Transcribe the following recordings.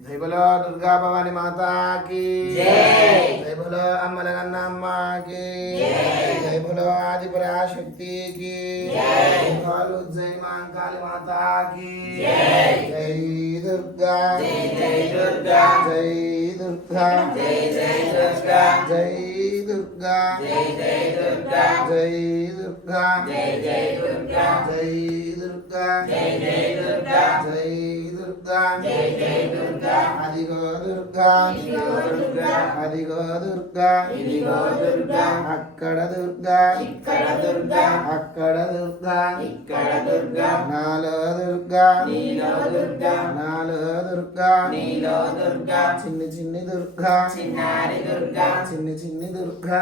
जय बोलो दुर्गा भवानी माता की जय बोलो अम्मलगन्ना अम्मा की जय बोलो आदिपराशक्ति की जय बोलो उज्जैन महाकाली माता की जय दुर्गा जय दुर्गा जय दुर्गा जय दुर्गा जय दुर्गा जय दुर्गा जय दुर्गा जय दुर्गा जय दुर्गा जय दुर्गा जय दुर्गा जय दुर्गा అదిగో దుర్గా అదిగో దుర్గా అక్కడ దుర్గా అక్కడ దుర్గా నాలో దుర్గా నాలో దుర్గా చిన్ని చిన్ని దుర్గా చిన్ని చిన్ని దుర్గా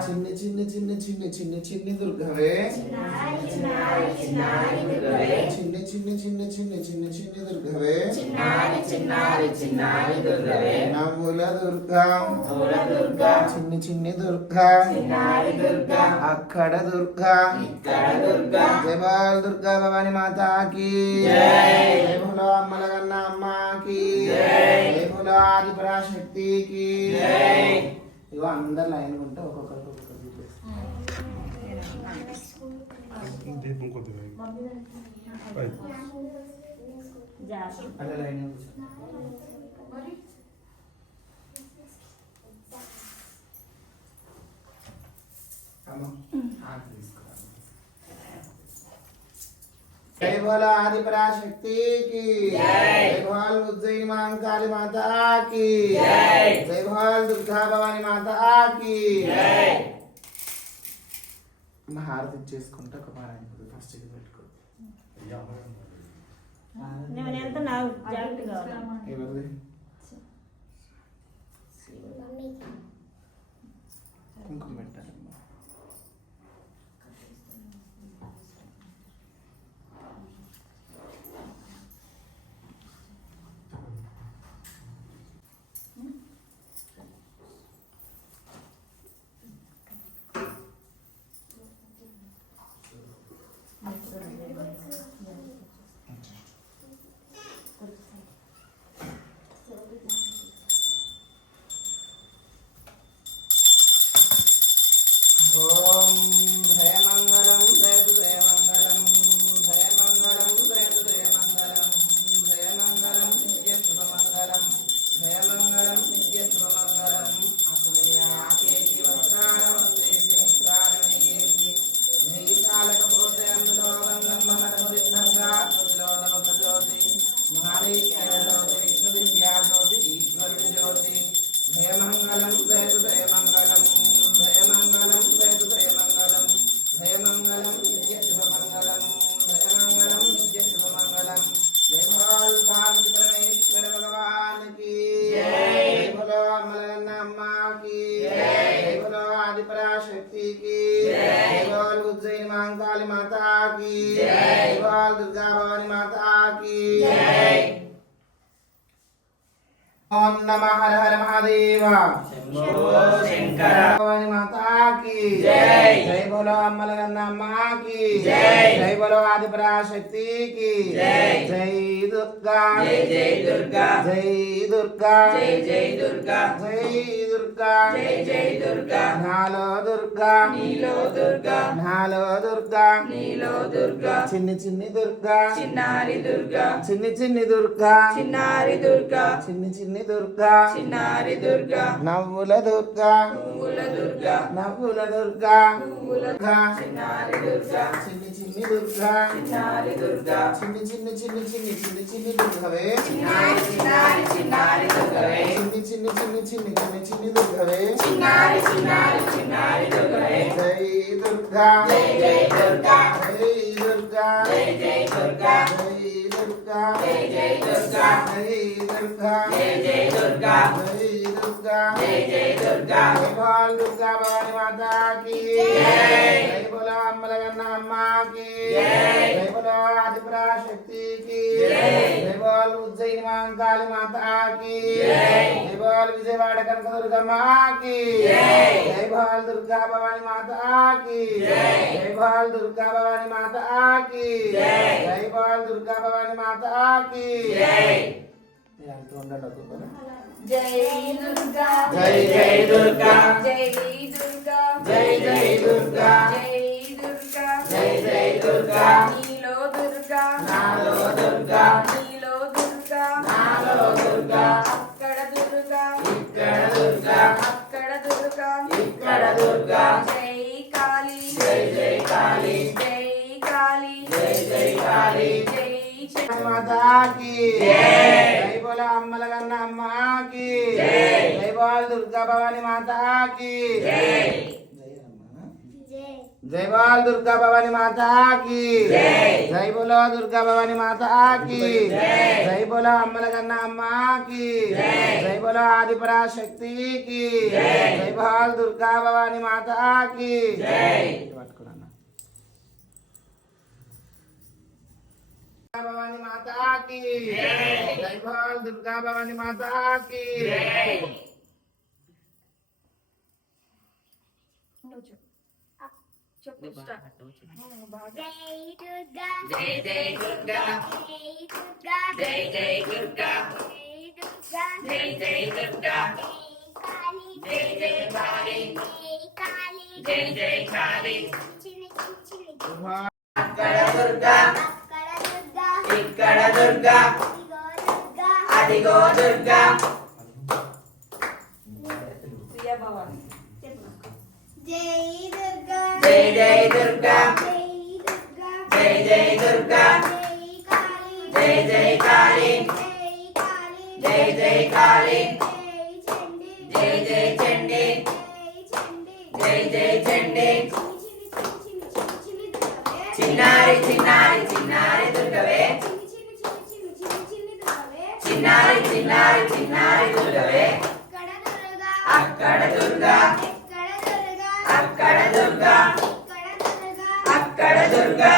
చిన్ని చిన్ని చిన్ని చిన్ని చిన్ని చిన్ని దుర్గవే చిన్ని చిన్ని చిన్ని చిన్ని చిన్ని చిన్ని దుర్గవే చిన్నారి చిన్నారి దుర్గవే నవ్వుల దుర్గా చిన్ని చిన్ని దుర్గా చిన్నారి దుర్గా అక్కడ దుర్గా ఇక్కడ దుర్గా జై బోల్ దుర్గా భవాని మాతాకి జై బోలో అమ్మలగన్న అమ్మకి జై బోలో ఆది పరాశక్తికి ఇగో అందరు లైన్ ఉంటే ఒక్కొక్కరికి అలా లైన్ जय बोलो आदि पराशक्ति की जय बोल उज्जैन महाकाली माता की जय बोल दुर्गा भवानी माता की जय महारती చేసుకుంటా కుమారాయన ఫస్ట్ ఇది పెట్టుకో నేను వెళ్తున్నావు జాగ్రత్తగా ఎవరిది కుంకుమ పెట్టాలి उज्जैन महाकाली माता की जय दुर्गा भवानी माता की जय ओम नमः हर हर महादेव शंभो शंकर भवानी माता की जय जय बोलो अम्मलगन्ना अम्मा की जय जय बोलो आदि पराशक्ति की जय जय दुर्गा जय दुर्गा जय दुर्गा जय दुर्गा जय दुर्गा जय दुर्गा नालो दुर्गा नीलो दुर्गा नालो दुर्गा नीलो दुर्गा चिन्नी चिन्नी दुर्गा चिन्नारी दुर्गा चिन्नी चिन्नी दुर्गा चिन्नारी दुर्गा चिन्नी चिन्नी दुर्गा चिन्नारी दुर्गा नव्वुల दुर्गा नव्वुల दुर्गा नव्वुల दुर्गा नव्वुల दुर्गा चिन्नारी दुर्गा चिन्नी चिन्नी दुर्गा चिन्नारी दुर्गा चिन्नी चिन्नी चिन्नी चिन्नी चिन्नी चिन्नी दुर्गवे चिन्नारी चिन्नारी चिन्नारी दुर्गवे चिन्नी चिन्नी चिन्नी चिन्नी चिन्नी चिन्नी दुर्गवे चिन्नारी चिन्नारी चिन्नारी दुर्गवे जय दुर्गा जय दुर्गा जय दुर्गा जय दुर्गा जय दुर्गा जय दुर्गा जय दुर्गा जय दुर्गा जय दुर्गा జై జై దుర్గా జై బోల్ దుర్గా భవాని మాతా की జై బోలో అమ్మలగన్న అమ్మా की జై బోలో ఆదిపరాశక్తి की జై బోల్ ఉజ్జయిని మహంకాళి మాతా की జై బోల్ విజయవాడ కనకదుర్గమ్మ की జై బోల్ దుర్గా భవాని మాతా की జై బోల్ దుర్గా భవాని మాతా की జై బోల్ దుర్గా భవాని మాతా की జై దుర్గా జై జై దుర్గా జై దుర్గా జై జై దుర్గా జై దుర్గా జై జై దుర్గా నీలో దుర్గా నాలో దుర్గా నీలో దుర్గా నాలో దుర్గా అక్కడ దుర్గా ఇక్కడ దుర్గా అక్కడ దుర్గా ఇక్కడ దుర్గా జై కాళీ జై జై కాళీ జై కాళీ జై జై కాళీ జై మాతా की జై బోలో అమ్మలగన్న అమ్మా की జై బోల్ దుర్గా భవాని మాతా की జై బోల్ దుర్గా భవాని మాతా की జై బోలో దుర్గా భవాని మాతా की జై బోలో అమ్మలగన్న అమ్మా की జై బోలో ఆదిపరాశక్తి की జై బోల్ దుర్గా భవాని మాతా की భవాని మాతా की జై బోల్ దుర్గా భవాని మాతా की చెప్పు స్టార్ట్ జై దుర్గా జై జై దుర్గా జై దుర్గా జై జై దుర్గా జై జై దుర్గా జై జై కాళీ జై జై కాళీ జై జై కాళీ చిన్ని చిన్ని చిన్ని అక్కడ దుర్గా అక్కడ దుర్గా ఇక్కడ దుర్గా ఇదిగో దుర్గా అదిగో దుర్గా ప్రియ భవాని జై దుర్గా జై జై దుర్గా జై దుర్గా జై జై దుర్గా జై కాళీ జై జై కాళీ జై జై కాళీ జై చండి జై చండి జై జై చండి చిన్ని చిన్నారి చిన్నారి దుర్గవే చిన్నారి చిన్నారి చిన్నారి దుర్గవే అక్కడ దుర్గా అక్కడ దుర్గా అక్కడ దుర్గా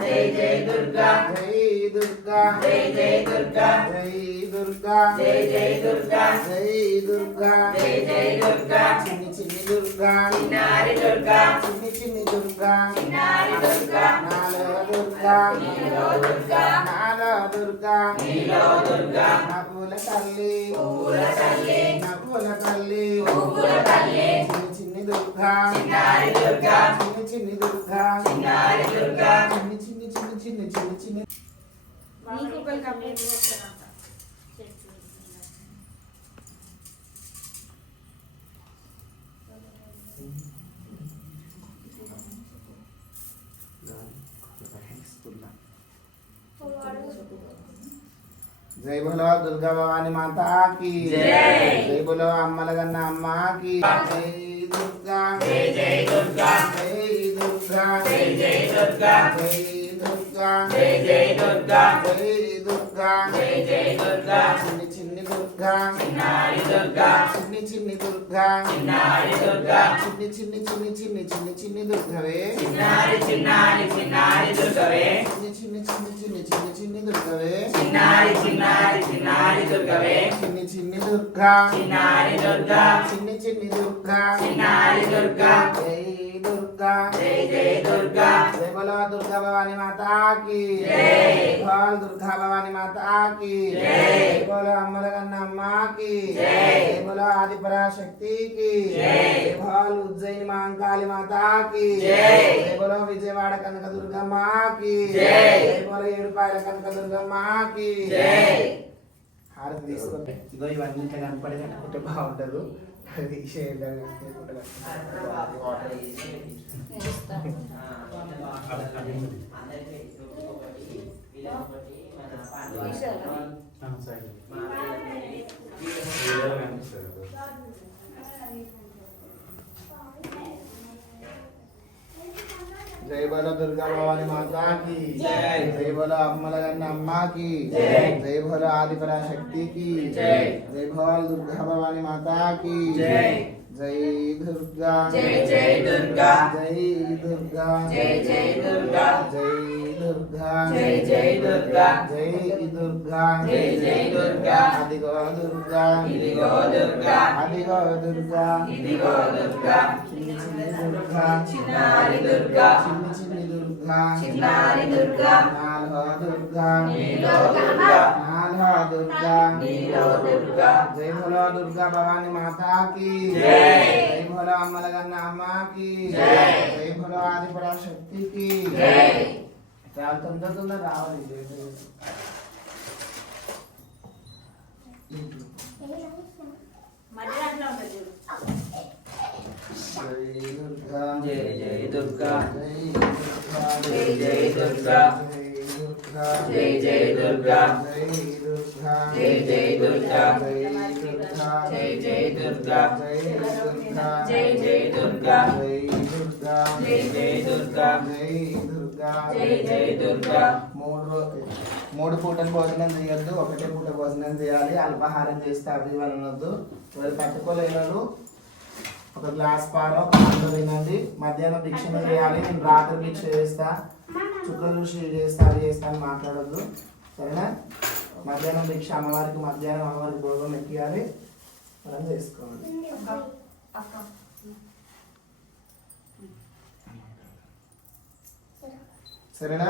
జై జై దుర్గా జై దుర్గా జై జై దుర్గా జై దుర్గా జై జై దుర్గా జై దుర్గా జై జై దుర్గా చిన్ని చిన్ని దుర్గా చిన్నారి దుర్గా చిన్ని చిన్ని దుర్గా చిన్నారి దుర్గా నాలో దుర్గా నీలో దుర్గా నాలో దుర్గా నీలో దుర్గా నవ్వుల తల్లి పువ్వుల తల్లి నవ్వుల తల్లి పువ్వుల తల్లి చిన్ని చిన్ని దుర్గా చిన్నారి దుర్గా చిన్ని చిన్ని దుర్గా చిన్నారి దుర్గా చిన్ని చిన్ని చిన్ని చిన్ని చిన్ని చిన్ని నీకు ఒకరికి కంప్లైంట్ చేస్తారంట జై బోలో దుర్గా భవాని మాతా की జై. జై బోలో అమ్మలగన్న అమ్మా की జై దుర్గా జై జై దుర్గా జై దుర్గా జై జై దుర్గా జై దుర్గా జై జై దుర్గా జై దుర్గా జై జై దుర్గా చిన్ని చిన్ని దుర్గా చిన్నారి దుర్గా చిన్ని చిన్ని దుర్గా చిన్నారి దుర్గా చిన్ని చిన్ని చిన్ని చిన్ని చిన్ని చిన్ని దుర్గవే చిన్నారి చిన్నారి చిన్నారి దుర్గవే చిన్ని చిన్ని చిన్ని చిన్ని చిన్ని చిన్ని దుర్గవే చిన్నారి చిన్నారి చిన్నారి దుర్గవే చిన్ని చిన్ని దుర్గా చిన్నారి దుర్గా చిన్ని చిన్ని దుర్గా చిన్నారి దుర్గా జై దుర్గా జై జై దుర్గా జై బోలో దుర్గా భవాని మాతా की జై. బోల్ దుర్గా భవాని మాతా की జై. జై బోలో అమ్మలగన్న అమ్మా की జై. జై బోలో ఆదిపరాశక్తి की జై. జై బోల్ ఉజ్జయిని మహంకాళి మాతా की జై. జై బోలో విజయవాడ కనకదుర్గమ్మ की జై. జై బోలో ఏడుపాయల కనకదుర్గమ్మ की జై. హారతి తీసుకుంటే ఇగో ఇవన్నీ ఇట్లా కనపడి కట్టుకుంటే బాగుంటది అది తీసేయండి అది కట్టుకుంటే జై బోలో దుర్గా భవాని మాతాకి జై. జై బోలో అమ్మలగన్న అమ్మకి జై. జై బోలో ఆదిపరాశక్తికి జై. జై బోలో దుర్గా భవాని మాతాకి జై. జై దుర్గా జై జై దుర్గా జై దుర్గా జై జై దుర్గా జై దుర్గా జై జై దుర్గా జై దుర్గా జై జై దుర్గా అదిగో దుర్గా ఇదిగో దుర్గా అదిగో దుర్గా ఇదిగో దుర్గా చిన్ని చిన్ని దుర్గా చిన్నారి దుర్గా చిన్ని చిన్ని దుర్గా చిన్నారి దుర్గా నాలుగో దుర్గా నీలో దుర్గా నాలుగో దుర్గా నీలో దుర్గా జై బోలో దుర్గా భవాని మాతాకి జై. జై బోలో అమ్మలగన్న అమ్మకి జై. జై బోలో ఆదిపరాశక్తికి జై. చాలా తొందర తొందర రావాలి మధ్య దాంట్లో ఉంటుంది చూడు. జై దుర్గా జై జై దుర్గా జై దుర్గా జై జై దుర్గా జై దుర్గా జై జై దుర్గా జై జై దుర్గా జై జై దుర్గా జై జై దుర్గా జై జై దుర్గా జై దుర్గా జై జై దుర్గా మూడు పూటలు భోజనం చేయొద్దు, ఒకటే పూట భోజనం చేయాలి. అల్పాహారం చేస్తే అవి అనొద్దు. ఎవరు తట్టుకోలేరు ఒక గ్లాస్ పాలు పాలు తినండి. మధ్యాహ్నం భిక్షణ చేయాలి. నేను రాత్రి భిక్ష చేస్తా, చుక్కలు చూసి చేస్తా, అది చేస్తా అని మాట్లాడొద్దు, సరేనా? మధ్యాహ్నం భిక్ష మధ్యాహ్నం అమ్మవారికి భోగం ఎక్కియాలి, మనం చేసుకోవాలి. అక్క సరేనా?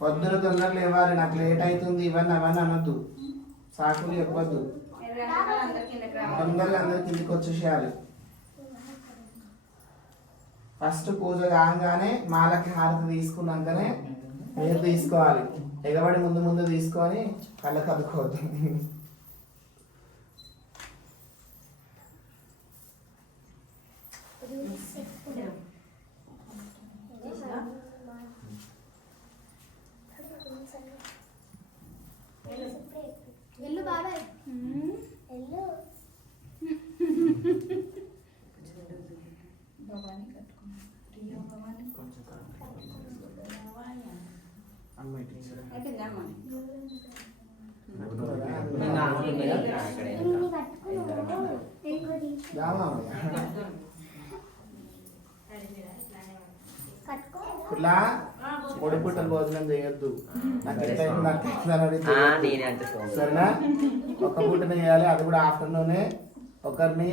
పొద్దున తొందర లేవాలి, నాకు లేట్ అవుతుంది ఇవన్నీ అవన్నీ అనొద్దు, సాకులు చెప్పొద్దు. అందరి కిందకి రావాలి. తొందరగా అందరి కిందికి వచ్చేసేయాలి. ఫస్ట్ పూజ కాగానే మాలకి హారతి తీసుకున్నాకనే మీరు తీసుకోవాలి. ఎగబడి ముందు ముందు తీసుకొని కళ్ళకి అద్దుకోవద్దు. ఎల్లు బాబాయ్ ఎల్లు భవాని కట్టుకున్నాం. ప్రియ భవాని. అమ్మాయి టీచర్ అయిపోయిందా అమ్మ? ఇన్ని కట్టుకున్నావు కట్టుకో ఇలా మూడు పూటలు భోజనం చేయొద్దు. నాకు ఎంత అయింది, నాకు ఎంత అని అడిగితే నేనే అంటే సరేనా? ఒక పూటనే చేయాలి, అది కూడా ఆఫ్టర్నూనే. ఒకరిని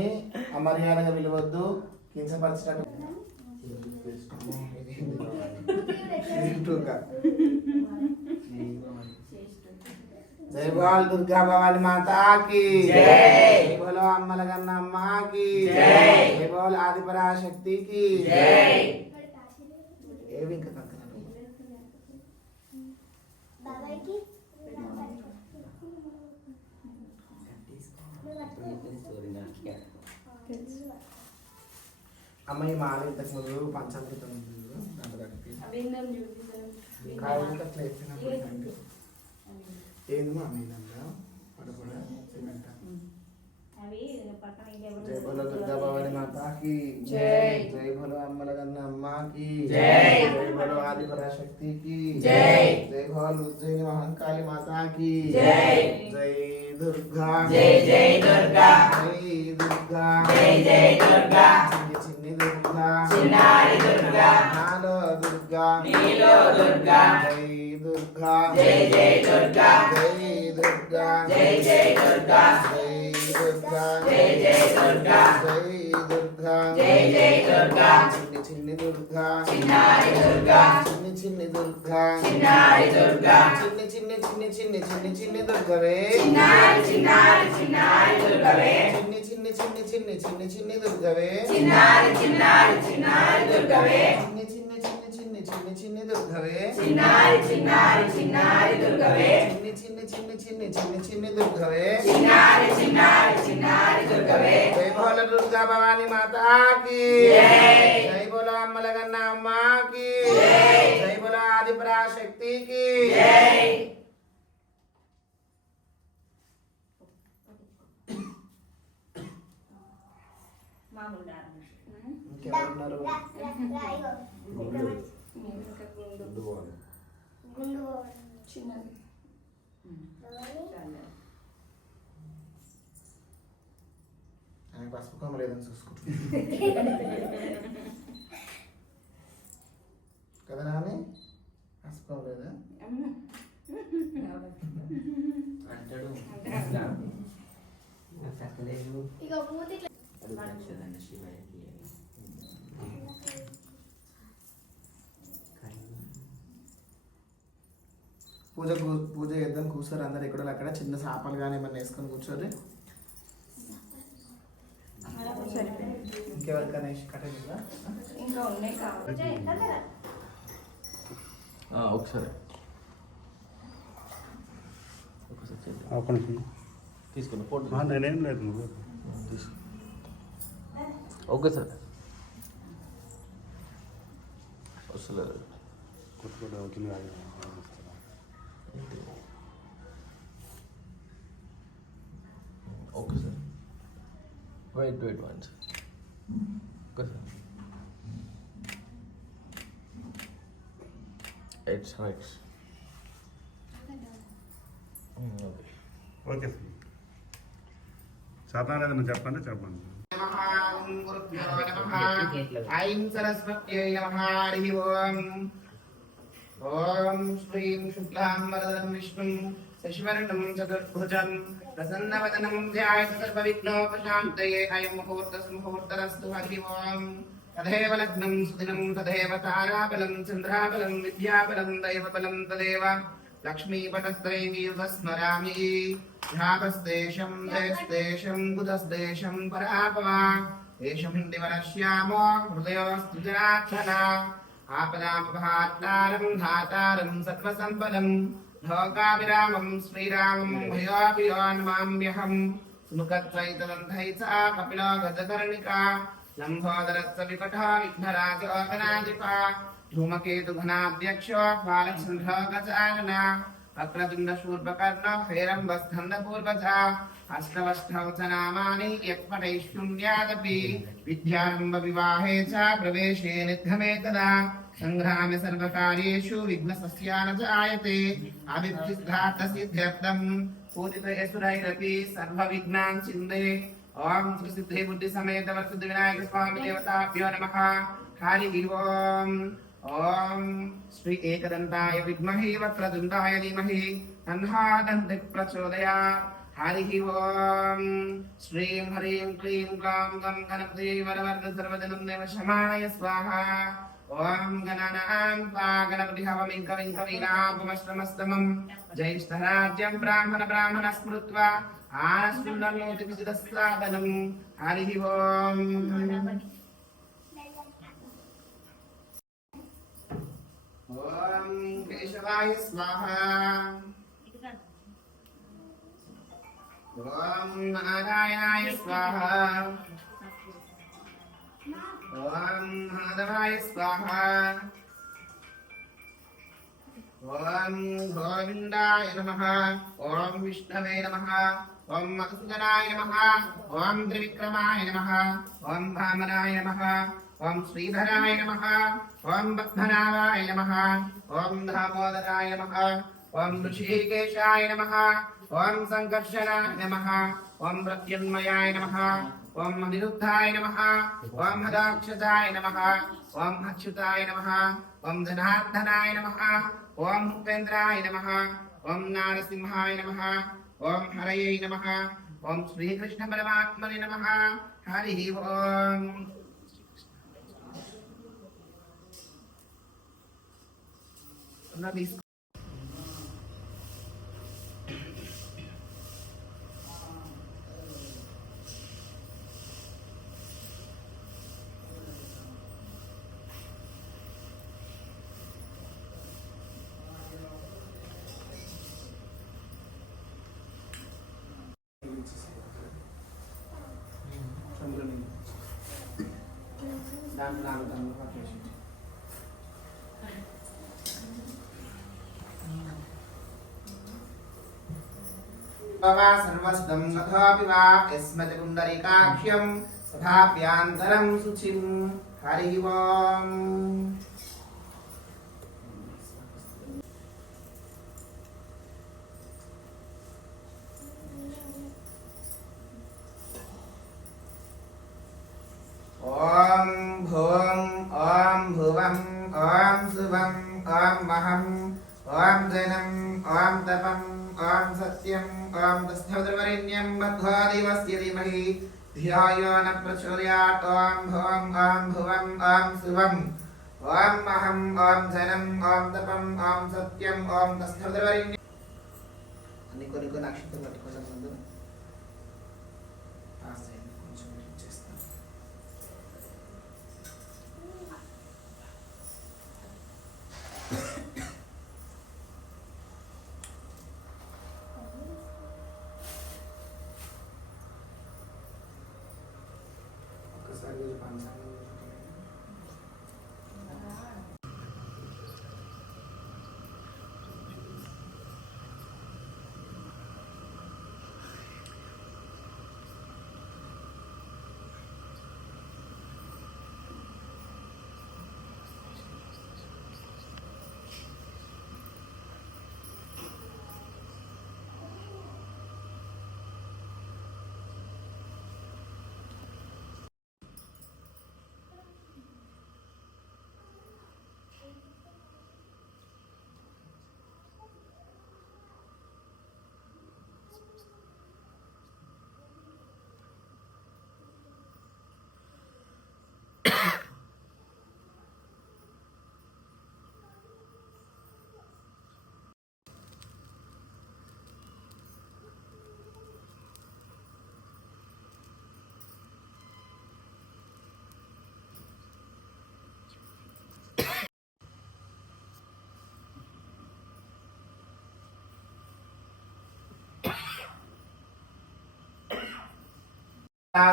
అమర్యాదగా పిలవద్దు, కించపరచడం. జై బోల్ దుర్గా భవాని మాతాకి జై. జై బోలో అమ్మలగన్న అమ్మకి జై. జై బోల్ ఆదిపరాశక్తికి జై. ఏవి ఇంకా పక్కన బాబాయ్కి అమ్మాయి మాల ఇంతకు ముందు పంచామృతం ఉంది చూడు, దాంట్లో కట్టి. అభిందం చూపిస్తాను. కాయలు అట్లా ఎత్తినప్పుడు ఏంటి? ఏంది మా మీదంతా పడపడ సిమెంట్. అవి పక్కన ఇంకెవరు జై బోలో దుర్గా భవాని మాతాకి జై. జై బోలో అమ్మలగన్న అమ్మకి జై. జై బోలో ఆదిపరాశక్తికి జై. జై బోలో ఉజ్జయిని మహంకాళి మాతాకి జై. జై దుర్గా జై జై దుర్గా జై దుర్గా జై జై దుర్గా చిన్ని చిన్ని దుర్గా చిన్నారి దుర్గా నాలో దుర్గా నీలో దుర్గా జై దుర్గా జై జై దుర్గా జై దుర్గా జై జై దుర్గా జై దుర్గా జై జై దుర్గా జై దుర్గా జై జై దుర్గా చిన్ని చిన్ని దుర్గా చిన్నారి దుర్గా చిన్ని చిన్ని దుర్గా చిన్నారి దుర్గా చిన్ని చిన్ని చిన్ని చిన్ని చిన్ని చిన్ని దుర్గవే చిన్నారి చిన్నారి చిన్నారి దుర్గవే చిన్ని చిన్ని చిన్ని చిన్ని చిన్ని చిన్ని దుర్గవే చిన్నారి చిన్నారి చిన్నారి దుర్గవే చిన్ని చిన్ని చిన్ని చిన్ని చిన్ని చిన్ని దుర్గవే చిన్నారి చిన్నారి చిన్నారి దుర్గవే చిన్ని చిన్ని చిన్ని చిన్ని చిన్ని చిన్ని దుర్గవే చిన్నారి చిన్నారి చిన్నారి దుర్గవే జై బోలో దుర్గా భవాని మాతాకి జై. జై బోలో అమ్మలగన్న అమ్మకి జై. జై బోలో ఆదిపరాశక్తికి జై. మామూలు దారం. ఇంకెవరున్నారు? మీరు ఇంకా గుండు ముందు పోవాలి. గుండు పోవాలి. చిన్నది పోవాలి. ఆయన పసుపు కొమ్మ లేదని చూసుకుంటున్నాను కదా నాని, పసుపు కొమ్మ లేదా అంటాడు తగ్గలేదు ఇక మూతి ఇట్లా అది మంచిదండి శివయ్యకి. పూజ చేద్దాం కూర్చోరు అందరు ఎక్కడో అక్కడ చిన్న సాపాలు కానీ ఏమన్నా వేసుకొని కూర్చోరు. సరిపోయింది. ఇంకెవరికైనా కట్టేదా ఇంకా ఉన్నాయి కావాలి. ఒకసారి ఒక నిమిషం. తీసుకుని ఫోటో నేనేం లేదు నువ్వు తీసు. ఓకే సార్ వస్తలేదు. కొత్త కొత్త అవుతుంది కాదు. Okay sir wait one sir. Okay sir it's right. Okay okay sir. సాధారణ ఏదైనా చెప్పండి. ఐం సరస్వత్యై నమః. హరి ఓం. ఓం శ్రీం శుక్లాం వరదం విష్ణుం శశివర్ణం చతుర్భుజం ప్రసన్నవదనం ధ్యాయేత్ సర్వవిఘ్నోపశాంతయే. అయం ముహూర్తస్ముహూర్తరస్తు. హరి ఓం. తదేవ లగ్నం సుదినం తదేవ తారాబలం చంద్రాబలం విద్యాబలం దైవబలం తదేవ లక్ష్మీపటస్త్రైవీర్వస్మరామి. ధ్యాపస్దేశం జయస్దేశం బుధస్దేశం పరాపవా దేశం దివనశ్యామో హృదయోస్తు జనార్దన. ఆపదాపహాత్తారం ధాతారం సర్వసంపదం లోకాభిరామం శ్రీరామం భయాభియాన్మామ్యహం. సుముఖత్వైతదంధైచ కపిలో గజకర్ణికా లంబోదరస్య వికటా విఘ్నరాజోగనాధిప. ధూమకేతుఘనాధ్యక్షో బాలచంద్రగజానన వక్రతుండశూర్పకర్ణ హేరంబస్కందపూర్వజ. అష్టవష్టౌ చ నామాని యత్పటైష్ణున్యాదపి విద్యారంభ వివాహే చ ప్రవేశే నిర్గమే తదా. సంగ్రామే సర్వకార్యేషు విఘ్నసస్యాన జాయతే. అవిద్యుద్ధార్థసిద్ధ్యర్థం పూజితయసురైరపి సర్వవిఘ్నాన్ చిందే. ఓం శ్రీసిద్ధి బుద్ధి సమేత వరసిద్ధి వినాయక స్వామి దేవతాభ్యో నమః. హరి ఓం. ఓం శ్రీ ఏకదంతాయ విద్మహే వక్రతుండాయ ధీమహి తన్నో దంతి ప్రచోదయాత్. హరి ఓం. శ్రీం హ్రీం క్లీం గ్లాం గం గణపతి వరవర్ధ సర్వజనం దేవశమాయ స్వాహా. ఓం గణానాం త్వా గణపతి హవమిం కవిం కవీనాముపమశ్రమస్తమం. జ్యేష్ఠరాజ్యం బ్రాహ్మణ స్మృత్వా ఆనశ్నున్నోతి విజితస్సాదనం. హరి ఓం. ఓం కేశవాయ స్వాహా. ఓం నారాయణాయ స్వాహా. ఓం మాధవాయ స్వాహా. ఓం గోవిందాయ నమః. ఓం విష్ణవే నమః. ఓం మధుసూదనాయ నమః. ఓం త్రివిక్రమాయ నమః. ఓం భామరాయ నమః. ఓం శ్రీధరాయ నమః. ఓం పద్మనాభాయ నమః. ఓం దామోదరాయ నమః. ఓం ఋషికేశాయ నమః. ఓం సంకర్షణాయ నమః. ఓం ప్రత్యున్మయాయ నమః. ఓం అనిరుద్ధాయ నమః. ఓం హదాక్షజాయ నమః. ఓం అచ్యుతాయ నమః. ఓం జనార్దనాయ నమః. ఓం ఉపేంద్రాయ నమః. ఓం నారసింహాయ నమః. ఓం హరయే నమః. ఓం శ్రీకృష్ణ పరమాత్మనే నమః. హరి ఓం. सर्वस्तं तथापि वा यस्मत्पुण्डरीकाक्ष्यं तथाप्यान्तरं शुचिं. हरि ओम्. ఓం భూం ఓం భువం ఓం శుభం ఓం మహం ఓం జనం ఓం తపం ఓం సత్యం ఓం తస్థవద్రవరేణ్యం భర్గో దేవస్య ధీమహి ధియో యో న ప్రచోదయాత్ ఓం భువం ఓం భువం ఓం శుభం ఓం మహం ఓం జనం ఓం తపం ఓం సత్యం ఓం తస్థవద్రవరేణ్యం. అన్ని కొన్ని నక్షత్రం పట్టుకోవడం ముందు కొంచెం చేస్తాను. ఒక్కసారి పంచాంగం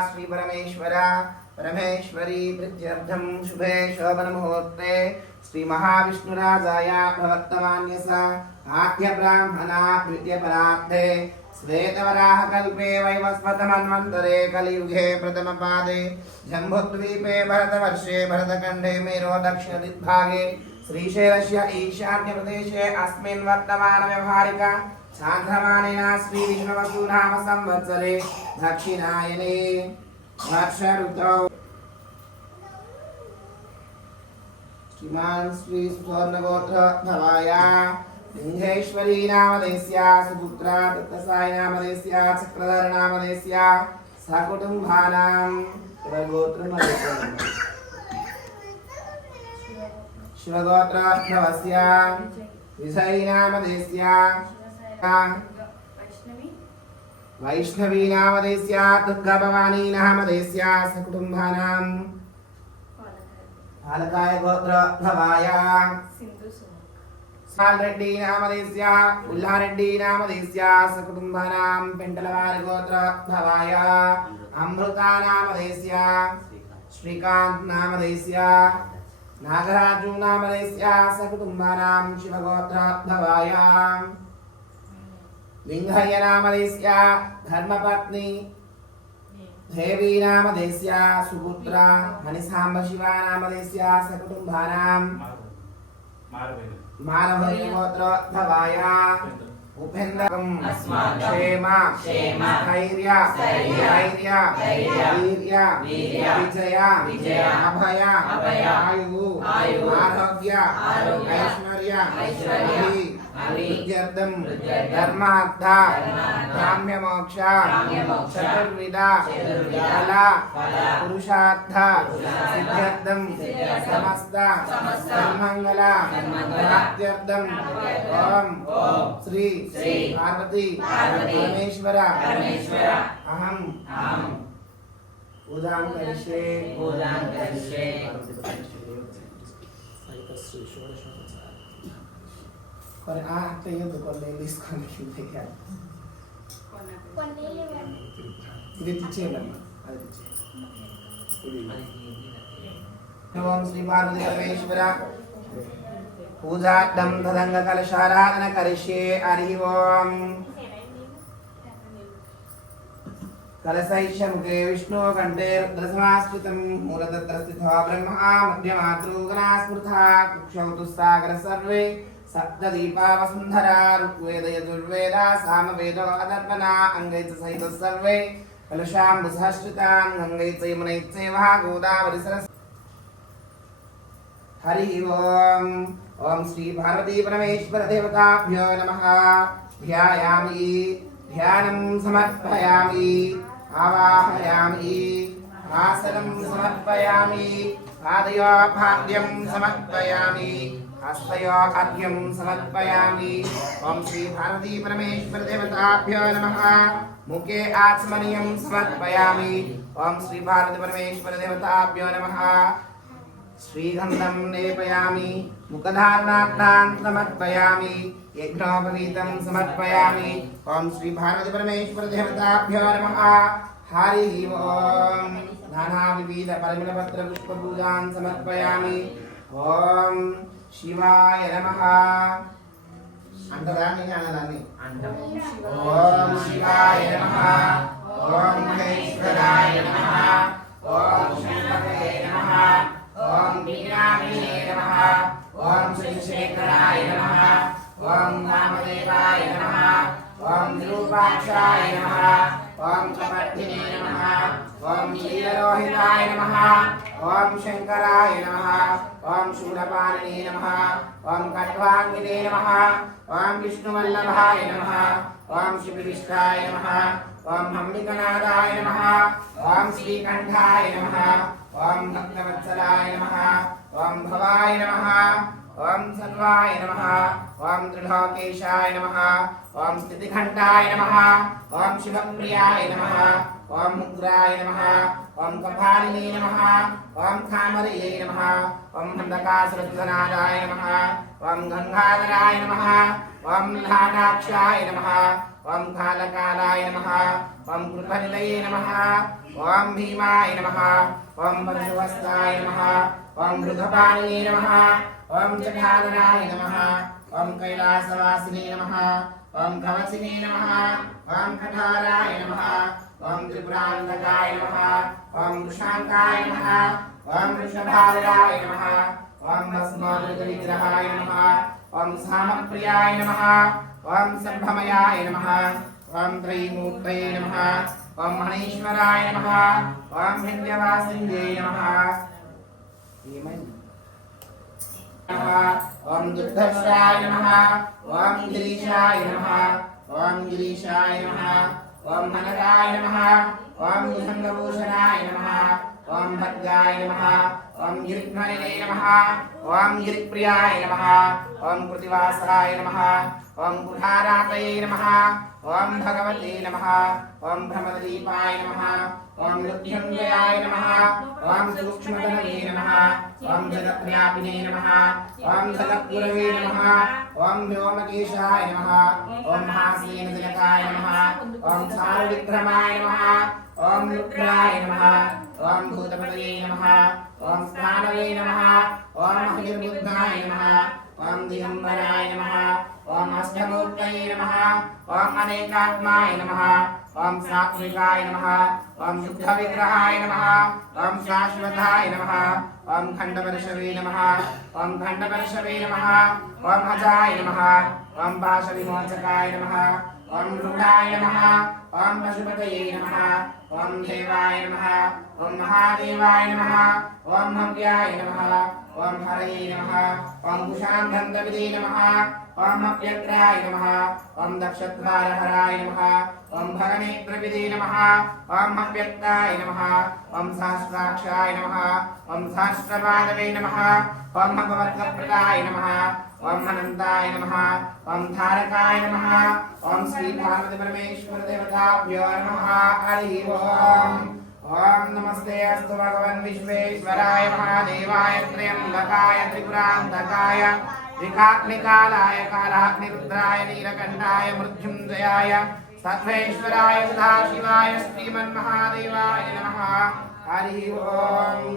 श्री परमेश्वर परमेश्वरी प्रीत्यर्थं शुभे शोभन मुहूर्ते श्री महाविष्णुराजाय प्रवर्तमान्यसा आद्य ब्राह्मणा द्वितीय परार्थे श्वेतवराह कल्पे वैवस्वतमन्वन्तरे कलियुगे प्रथम पादे जम्बुद्वीपे भरतवर्षे भरतखण्डे मेरो दक्षिणदिग्भागे श्रीशैलस्य ईशान्य प्रदेशे अस्मिन् वर्तमान व्यवहारिक चान्द्रमानेन श्री विष्णुवसु नाम संवत्सरे दक्षिणायने वर्ष ऋतौ श्रीमान श्री सुवर्णगोत्र भवाया लिंगेश्वरी नामधेस्या सुपुत्रा दत्तसाई नामधेस्या चक्रधर नामधेस्या सकुटुम्बानां गोत्रं शिवगोत्रभवस्या विजयी नामधेस्या वैष्णवी नामधेस्या दुर्गा भवानी नामधेस्या सकुटुम्बानां पालकाय गोत्र भवाया सालरेड्डी नामधेस्या उल्लारेड्डी नामधेस्या सकुटुम्बानां पेंडलवार गोत्र भवाया अमृता नामधेस्या श्रीकांत नामधेस्या नागराजु नामधेस्या सकुटुम्बानां शिवगोत्र भवाया लिंगय्य नामधेस्या धर्मपत्नी देवी नामधेस्या सुपुत्रा मणिसांब शिवा नामधेस्या सकुटुम्बानां मानवय गोत्र भवाया उपेन्द्रकं क्षेम स्थैर्य वीर्य विजय अभय आयु आरोग्य ऐश्वर्य वृद्ध्यर्थं धर्मार्थ काम्य मोक्ष चतुर्विध कला पुरुषार्थ सिद्ध्यर्थं समस्त सन्मंगल प्राप्त्यर्थं ओम श्री पार्वती परमेश्वर अहं पूजां करिष्ये पर आते हैं तो कर ले इसको नहीं देखा ఇది తెచ్చేయమ్మా అది తెచ్చేయ ఓం శ్రీ పార్వతీ పరమేశ్వర పూజార్థం తదంగ కలశారాధన కరిష్యే హరి ఓం कलशैष मुखे विष्णु कंठे रुद्रसमास्कृतं मूलतत्र स्थितो ब्रह्मा मध्यमातृगणा स्मृता कुक्षौ तुस्सागर सर्वे सप्तदीपा वसुन्धरा ऋग्वेद यजुर्वेद सामवेद अदर्पणा अंगैः सहित सर्वे कलशाम्बुसहस्रितां गङ्गैर्यमुनैर्चैव गोदावरी सरस्वती। हरि ओम। ओम श्री पार्वती परमेश्वर देवताभ्यो नमः। ध्यायामि, ध्यानं समर्पयामि, आवाहयामि, आसनं समर्पयामि, पादयो भाग्यं समर्पयामि, हस्तयो अर्घ्यं समर्पयामि। ओम श्री पार्वती परमेश्वर देवताभ्यो नमः। मुखे आचमनीयं समर्पयामि। ओम श्री पार्वती परमेश्वर देवताभ्यो नमः। श्रीगन्धं लेपयामि, मुखधारणार्थान् समर्पयामि, यज्ञोपवीतं समर्पयामि। ओम श्री पार्वती परमेश्वर देवताभ्यो नमः। हरि ओम। नाना विविध परिमलपत्र पुष्पपूजान् समर्पयामि। ओम शिवाय नमः। अंतराणि ज्ञानानि ओम शिवाय नमः। ओम महेश्वराय नमः। ओम शंभवे नमः। ओम वीरांजने नमः। ओम श्रीशेखराय नमः। ओम वामदेवाय नमः। ओम विरूपाक्षाय नमः। ओम कपर्दिने नमः। ओम नीललोहिताय नमः। ओम शंकराय नमः। ओम शूलपाणिने नमः। ओम खट्वांगिने नमः। ओम विष्णुवल्लभाय नमः। ओम शिवविष्टाय नमः। ओम हम्बिकनादाय नमः। ओम श्रीकंठाय नमः। ओम भक्तवत्सलाय नमः। ओम भवाय नमः। ओम सर्वाय नमः। ओम त्रिलोकेशाय नमः। ओम स्थितिघंटाय नमः। ओम शिवप्रियाय नमः। ओम मुद्राय नमः। ओम कपालिने नमः। ओम कामरये नमः। ओम हंदकासुरनादाय नमः। ओम गंगाधराय नमः। ओम लाटाक्षाय नमः। ओम कालकालाय नमः। ओम कृपनिलये नमः। ओम भीमाय नमः। ओम परशुवस्ताय नमः। ओम मृगपाणिने नमः। ओम जटाधराय नमः। ओम कैलासवासिने नमः। ओम कवचिने नमः। ओम कठाराय नमः। ओम त्रिपुरांतकाय नमः। ओम वृषांकाय नमः। ओम वृषभाराय नमः। ओम भस्मावृतविग्रहाय नमः। ओम सामप्रियाय नमः। ओम सर्वमयाय नमः। ओम त्रयीमूर्तये नमः। ओम मणीश्वराय नमः। ओम हिन्द्यवासिन्ये नमः। ओम दुर्धर्षाय नमः। ओम गिरीशाय नमः। ओम गिरीशाय नमः। ओम मनराय नमः। ओम भुजंगभूषणाय नमः। ओम भद्राय नमः। ओम गिरिध्वनिने नमः। ओम गिरिप्रियाय नमः। ओम कृतिवासाय नमः। ओम कुठारातये नमः। ओम भगवते नमः। ओम भ्रमदीपाय नमः। ओम मृत्युंजयाय नमः। ओम सूक्ष्मतनवे नमः। ओम जगत्व्यापिने नमः। ओम जगद्गुरवे नमः। ओम व्योमकेशाय नमः। ओम महासेनजनकाय नमः। ओम चारुविक्रमाय नमः। ओम रुद्राय नमः। ओम भूतपतये नमः। ओम स्थानवे नमः। ओम हरिर्बुद्धाय नमः। ओम दिगंबराय नमः। ओम अष्टमूर्तये नमः। ओम अनेकात्माय नमः। ओम सात्विकाय नमः। ओम शुद्धविग्रहाय नमः। ओम शाश्वताय नमः। ओम खंडवर्षवे नमः। ओम खंडवर्षवे नमः। ओम अजाय नमः। ओम पाशविमोचकाय नमः। ओम रुद्राय नमः। ओम पशुपतये नमः। ओम देवाय नमः। ओम महादेवाय नमः। ओम हव्याय नमः। ओम हरये नमः। ओम कुशांधन्दविदे नमः। ओम अप्यग्राय नमः। ओम दक्षद्वारहराय नमः। ओम भगनेत्रविदे नमः। ओम अव्यक्ताय नमः। ओम सहस्राक्षाय नमः। ओम सहस्रपादवे नमः। ओम भगवत्प्रदाय नमः। ओम अनंताय नमः। ओम धारकाय नमः। ओम श्री पार्वती परमेश्वर देवताभ्यो नमः। हरि ओम। ओम नमस्ते अस्तु भगवन् विश्वेश्वराय महादेवाय त्र्यंबकाय त्रिपुरांतकाय त्रिकाग्निकालाय कालाग्निरुद्राय नीलकंठाय मृत्युंजयाय सर्वेश्वराय सदाशिवाय श्रीमन्महादेवाय नमः। हरि ओम।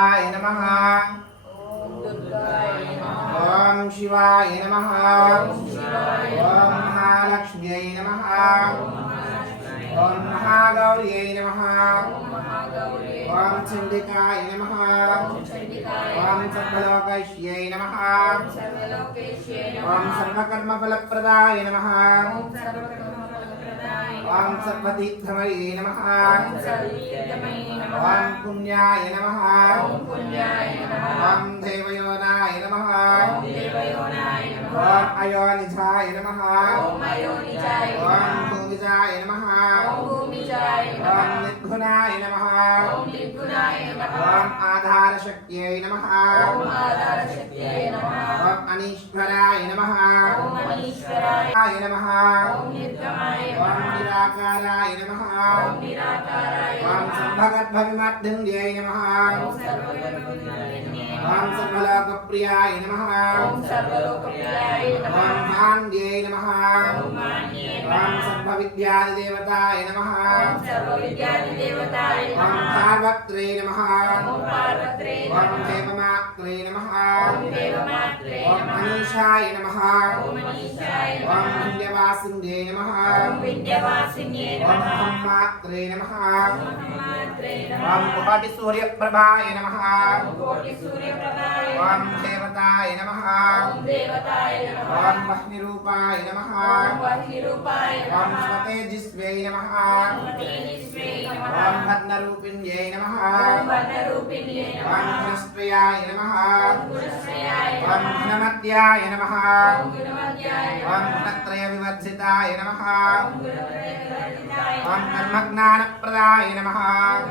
आय नमः। ओम शिवाय नमः। ओम महालक्ष्म्यै नमः। ఓం మహాగౌర్యై నమః ఓం మహాగౌరీ ఓం చండికాయ నమః ఓం సర్వలోకైష్యై నమః సర్వలోకేశ్వరే ఓం సర్వకర్మఫలప్రదాయ నమః ఓం సర్వకర్మఫలప్రదాయ ఓం సర్వతీర్థమయే నమః సర్వతీర్థమయే నమః ఓం పుణ్యాయ నమః ఓం పుణ్యాయ నమః ఓం దేవయోనాయ నమః ఓం దేవయోనాయ నమః ఓం అయోనిజాయ నమః ఓం అయోనిజాయ ఓం నమః భూమిజాయ నమః ఓం భూమిజాయ ఓం నమః నిర్గుణాయ నమః ఓం నిర్గుణాయ నమః ఓం ఆధారశక్త్యై నమః ఓం ఆధారశక్త్యై నమః ఓం అనీశ్వరాయ నమః ఓం అనీశ్వరాయ నమః ఓం నిర్గమాయ ఓం నమః నిరాకారాయ నమః ఓం నిరాకారాయ ఓం నమః సర్వగర్భవిమర్దిన్యై నమః ఓం సర్వగర్భవిమర్దిన్యై ఓం నమః సర్వలోకప్రియాయ నమః ఓం సర్వలోకప్రియాయ నమః ఓం మాండ్యై నమః ఓం మాన్యే ఓం నమః సర్వవిద్యాదిదేవతాయ నమః ఓం సర్వవిద్యాధిదేవతాయ ఓం నమః పార్వత్రే నమః ఓం పార్వత్రే ఓం నమః దేవమాత్రే నమః ఓం దేవమాత్రే ఓం నమః మనీషాయ నమః ఓం మనీషాయ ఓం నమః వింధ్యవాసిన్యే నమః ఓం విద్యావాసిన్యే ఓం నమః బ్రహ్మాత్రే నమః ఓం మహామాత్రే ఓం నమః కోటి సూర్యప్రభాయ నమః ఓం కోటి సూర్యప్రభాయ ఓం నమః దేవతాయ నమః ఓం దేవతాయ నమః ఓం వహ్నిరూపాయ నమః ఓం వహ్నిరూపాయ ఓం నమః స్వతేజస్వై నమః ఓం తేజస్వై నమః ఓం భద్రరూపిణ్యై నమః ఓం వనరూపిణ్యై ఓం నమః గుణశ్రయాయ నమః ఓం గుణశ్రయాయ ఓం నమః గుణమద్యాయ నమః ఓం గుణమధ్యాయ ఓం నమః గుణత్రయ వివర్జితాయ నమః ఓం గుణత్రయవర్జితాయ ఓం నమః కర్మజ్ఞానప్రదాయ నమః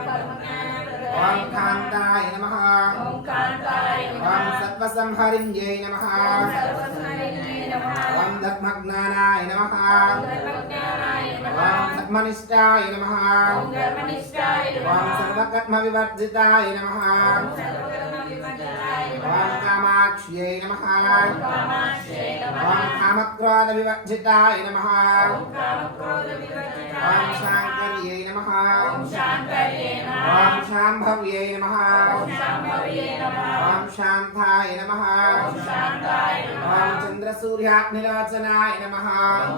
కర్మజ్ఞానప్రదాయ ఓం నమః కాంతాయ నమః ఓం కాంతాయ ఓం నమః సర్వసంహరింజై నమః ఓం సర్వస్మరణ్యై నమః ఓం ధర్మజ్ఞానాయ నమః ఓం ధర్మజ్ఞానాయ నమః ఓం ధర్మనిష్టాయ నమః ఓం ధర్మనిష్టాయ ఓం నమః సర్వకర్మ వివర్జితాయ నమః ఓం సర్వకర్మ వివర్జితాయ ఓం నమః కామాక్ష్యై నమః ఓం కామాక్షై నమః ఓం కామక్రోధ వివర్జితాయ నమః ఓం కామక్రోధ ఓం వివర్జితాయ నమః శాంకర్యై నమః ఓం శాంకర్యై నమః ఓం శాంభవ్యై నమః ఓం శాంభవ్యై నమః ఓం శాంతాయ నమః ఓం శాంతాయ నమః ఓం చంద్రసూర్యాగ్నిలోచనాయ నమః ఓం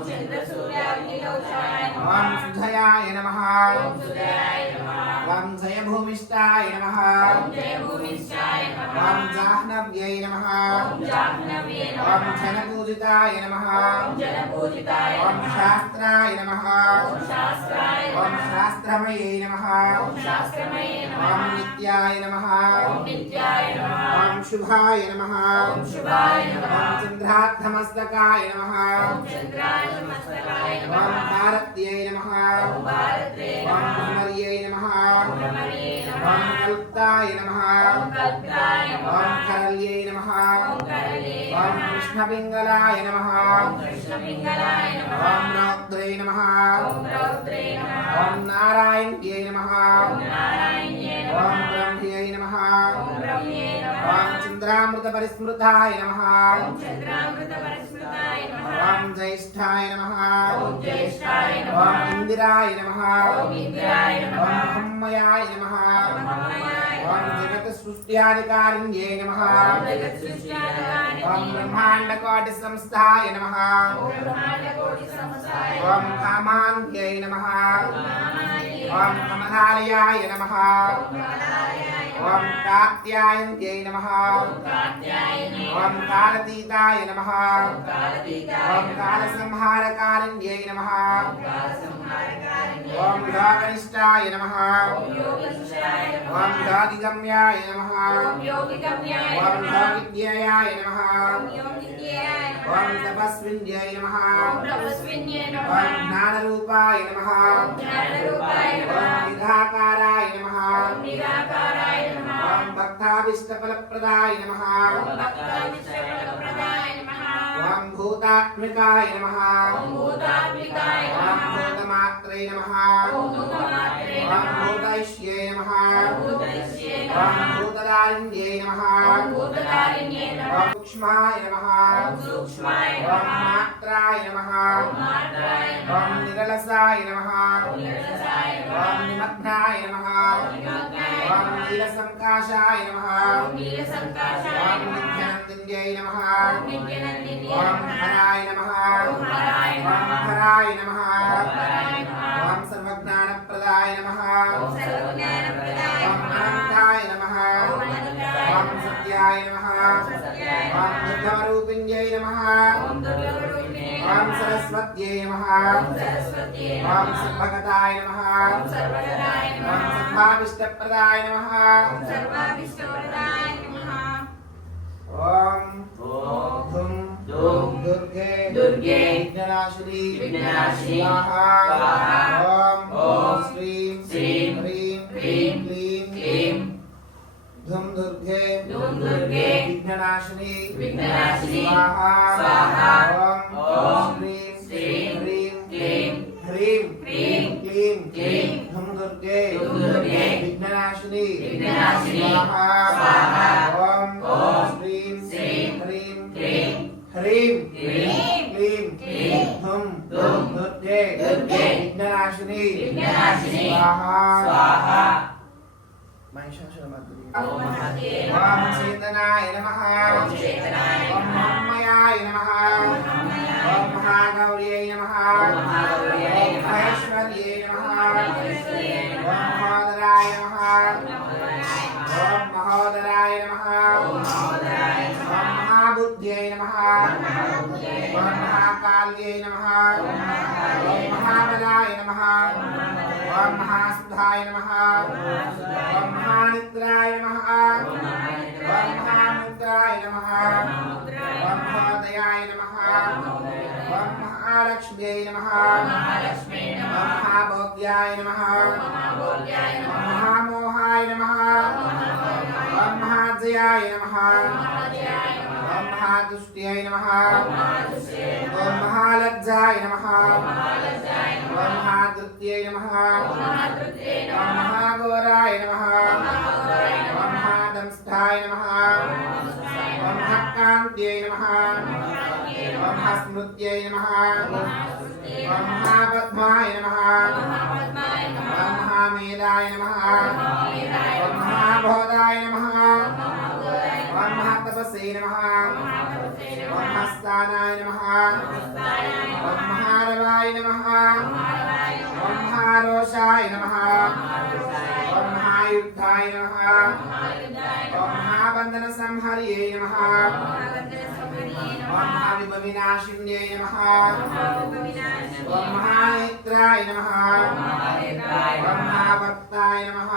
చంద్రసూర్యాగ్నిలోచనాయ నమః ఓం సుధయాయ నమః ఓం సుదయాయ నమః ఓం జయభూమిష్టాయ నమః ఓం జయభూమిష్ఠాయ నమః ఓం జాహ్నవ్యై నమః ఓం జాహ్నవ్యే ఓం నమః జనపూజితాయ నమః ఓం జనపూజితాయ ఓం నమః శాస్త్రాయ నమః ఓం శాస్త్రాయ ఓం నమః శాస్త్రమయే నమః ఓం శాస్త్రమయే ఓం నమః నిత్యాయ నమః ఓం నిత్యాయ నమః ఓం శుభాయ నమః ఓం శుభాయ నమః ఓం చంద్రార్థమస్తకాయ నమః ఓం చంద్రాయ మస్తకాయ ఓం నమః భారత్యై నమః ఓం భారత్రే ఓం నమః భ్రమర్యై నమః ఓం భ్రమర్యే నమః ఓం కల్ప్తాయ నమః ఓం కల్ప్తాయ ఓం నమః కరల్యై నమః ఓం కరళే ఓం నమః కృష్ణపింగళాయ నమః ఓం కృష్ణపింగళాయ నమః ఓం రౌద్రై నమః ఓం రౌద్రే నమః ఓం నారాయణ్యై నమః ఓం నారాయణ్యే ఓం నమః బ్రహ్మ్యై నమః ఓం బ్రహ్మ్యే నమః ఓం చంద్రామృత పరిస్మృతాయ నమః ఓం చంద్రామృత పరిస్మృతాయ నమః ఓం జ్యేష్ఠాయ నమః ఓం జ్యేష్ఠాయ ఓం నమః ఇందిరాయ నమః ఓం ఇంద్రాయ ఓం నమః బ్రహ్మయాయ నమః ఓం మహామాయ ఓం జగత్ సృష్ట్యాధికారిణ్యై నమః ఓం జగత్సృష్ట్యాధికారిణ్యే ఓం నమః బ్రహ్మాండకోటి సంస్థాయ నమః ఓం బ్రహ్మాండకోటి సంస్థాయ ఓం కామాన్యై నమః మహామాయే ఓం కమలాలయాయ నమః ఓం కమలాలయాయ ఓం కాత్యాయన్యై నమః ఓం కాత్యాయనే ఓం కాలతీతాయ నమః ఓం కాలతీతాయ ఓం కాలసంహారకారిణ్యై నమః కాలసంహారకారిణ్యే ఓం యోగనిష్టాయ నమః ఓం యోగనిష్టాయ ఓం నమః యోగిగమ్యాయ నమః ఓం యోగిగమ్యాయ ఓం నమః యోగిజ్ఞేయాయ నమః ఓం యోగిజ్ఞేయాయ ఓం నమః తపస్విన్యై నమః ఓం తపస్విన్యే నమః ఓం జ్ఞానరూపాయ నమః ఓం జ్ఞానరూపాయ ఓం నమః నిరాకారాయ నమః ఓం నిరాకారాయ నమః ఓం భక్తాభిష్టఫలప్రదాయ నమః ఓం భక్తావిష్ణుప్రదాయ నమః ఓం భూతాత్మికాయ నమః ఓం భూతాత్మికాయ ఓం నమః భూతమాత్రే నమః ఓం భూతమాత్రే ఓం నమః భూతైష్యే నమః ఓం భూతైష్యే ఓం నమః భూతదారిణ్యే నమః ఓం భూతదారిణ్యే నమః ఓం సూక్ష్మాయ నమః ఓం సూక్ష్మాయ ఓం నమః మాత్రాయ నమః ఓం మాత్రాయ నమః ఓం నిరలసాయ నమః ఓం నిరసాయ ఓం నమః నిమగ్నాయ నమః ఓం నిమగ్నాయ ఓం నీలసంకాశాయ నమః ఓం నీలసంకాశాయ ఓం నమః నిత్యనందిన్యై నమః ఓం నిత్యనందిన్యై ఓం నమః హరాయ నమః ఓం హరాయ ఓం నమః హరాయ నమః ఓం హరాయ నమః ఓం సర్వజ్ఞానప్రదాయ నమః ఓం సర్వజ్ఞానప్రదాయ ఓం నమః అనంతాయ నమః ఓం అనంతాయ ఓం నమః సత్యాయ నమః సత్యాయ ఓం నమః దుర్గారూపిణ్యై నమః ఓం దుర్గారూపిణ్యై ఓం నమః సరస్వత్యై నమః ఓం సరస్వత్యై ఓం నమః సర్వగతాయ నమః ఓం సర్వగతాయ ఓం నమః సర్వాభీష్టప్రదాయ నమః ఓం సర్వాభీష్టప్రదాయ నమః ఓం ఓం ధుం ధుం దుర్గే దుర్గే విఘ్ననాశిని విఘ్ననాశిని స్వాహా స్వాహా ఓం ఓం శ్రీం శ్రీం హ్రీం హ్రీం క్లీం క్లీం ధుం దుర్గే ధుం దుర్గే విఘ్ననాశిని విఘ్ననాశిని స్వాహా స్వాహా ఓం ఓం శ్రీం శ్రీం హ్రీం క్లీం హ్రీం హ్రీం క్లీం క్లీం ధుం దుర్గే ధుం దుర్గే విఘ్ననాశిని విఘ్ననాశిని స్వాహా స్వాహా ఓం ఓం శ్రీం శ్రీం హ్రీం క్లీం హ్రీం హ్రీం క్లీం క్లీం ధుం ధుం దుర్గే దుర్గే విఘ్ననాశిని విఘ్ననాశిని స్వాహా స్వాహా మహిషాసురమర్దిని ఓం మహతే ఓం చేతనాయ నమః ఓం చేతనాయ ఓం నమః మహామయాయ నమః ఓం మహాగౌర్యై నమః ఓం మహాగౌర్యై ఓం నమః మహేశ్వర్యై నమః మహేశ్వర్యై నమః ఓం మహోదరాయ నమః ఓం మహోదరాయ నమః ఓం మహోదరాయ నమః ఓం మహాబుద్ధ్యై నమః ఓం మహాకాల్యై నమః ఓం మహాబలాయ నమః ఓం మహాసుధాయ నమః ఓం మహానిద్రాయ నమః ఓం మహాముద్రాయ నమః ఓం మహోదయాయ నమః ఓం మహాలక్ష్మ్యై నమః మహాలక్ష్మీ ఓం నమః మహాభోగ్యాయ నమః మహాభోగ్యాయ ఓం నమః మహామోహాయ నమః ఓం మహాజయాయ నమః మహాజయాయ నమః ఓం మహాదుష్ట్యై నమః మహాదుష్టే ఓం మహాలజ్జాయ నమః మహాలజ్జాయ నమః ఓం మహాధృత్యై నమః మహాతృప్తే ఓం నమః మహాఘోరాయ నమః మహాఘోరాయ నమః ఓం మహాదంస్థాయ నమః ఓం మహాకాంత్యై నమః ఓం మహాస్మృత్యై నమః ఓం మహాపద్మాయ నమః మహాపద్మాయ నమః ఓం మహామేధాయ నమః మహామేధాయ ఓం నమః మహాబోధాయ నమః మహాబోధాయ ఓం మహాతపసే నమః మహాతపసే ఓం నమః మహాస్థానాయ నమః మహాస్థానాయ నమః ఓం మహారవాయ నమః మహారవాయ నమః ఓం మహారోషాయ నమః మహారోషాయ ఓం మహాయుద్ధాయ నమః మహాయుద్ధాయ ఓం నమః మహాబంధన సంహర్యై నమః మహావందన సమన్యే ఓం నమః మహావిభవినాశిన్యై నమః మహావినాశినే ఓం మహానేత్రాయ నమః మహానేత్రాయ ఓం నమః మహాభక్తాయ నమః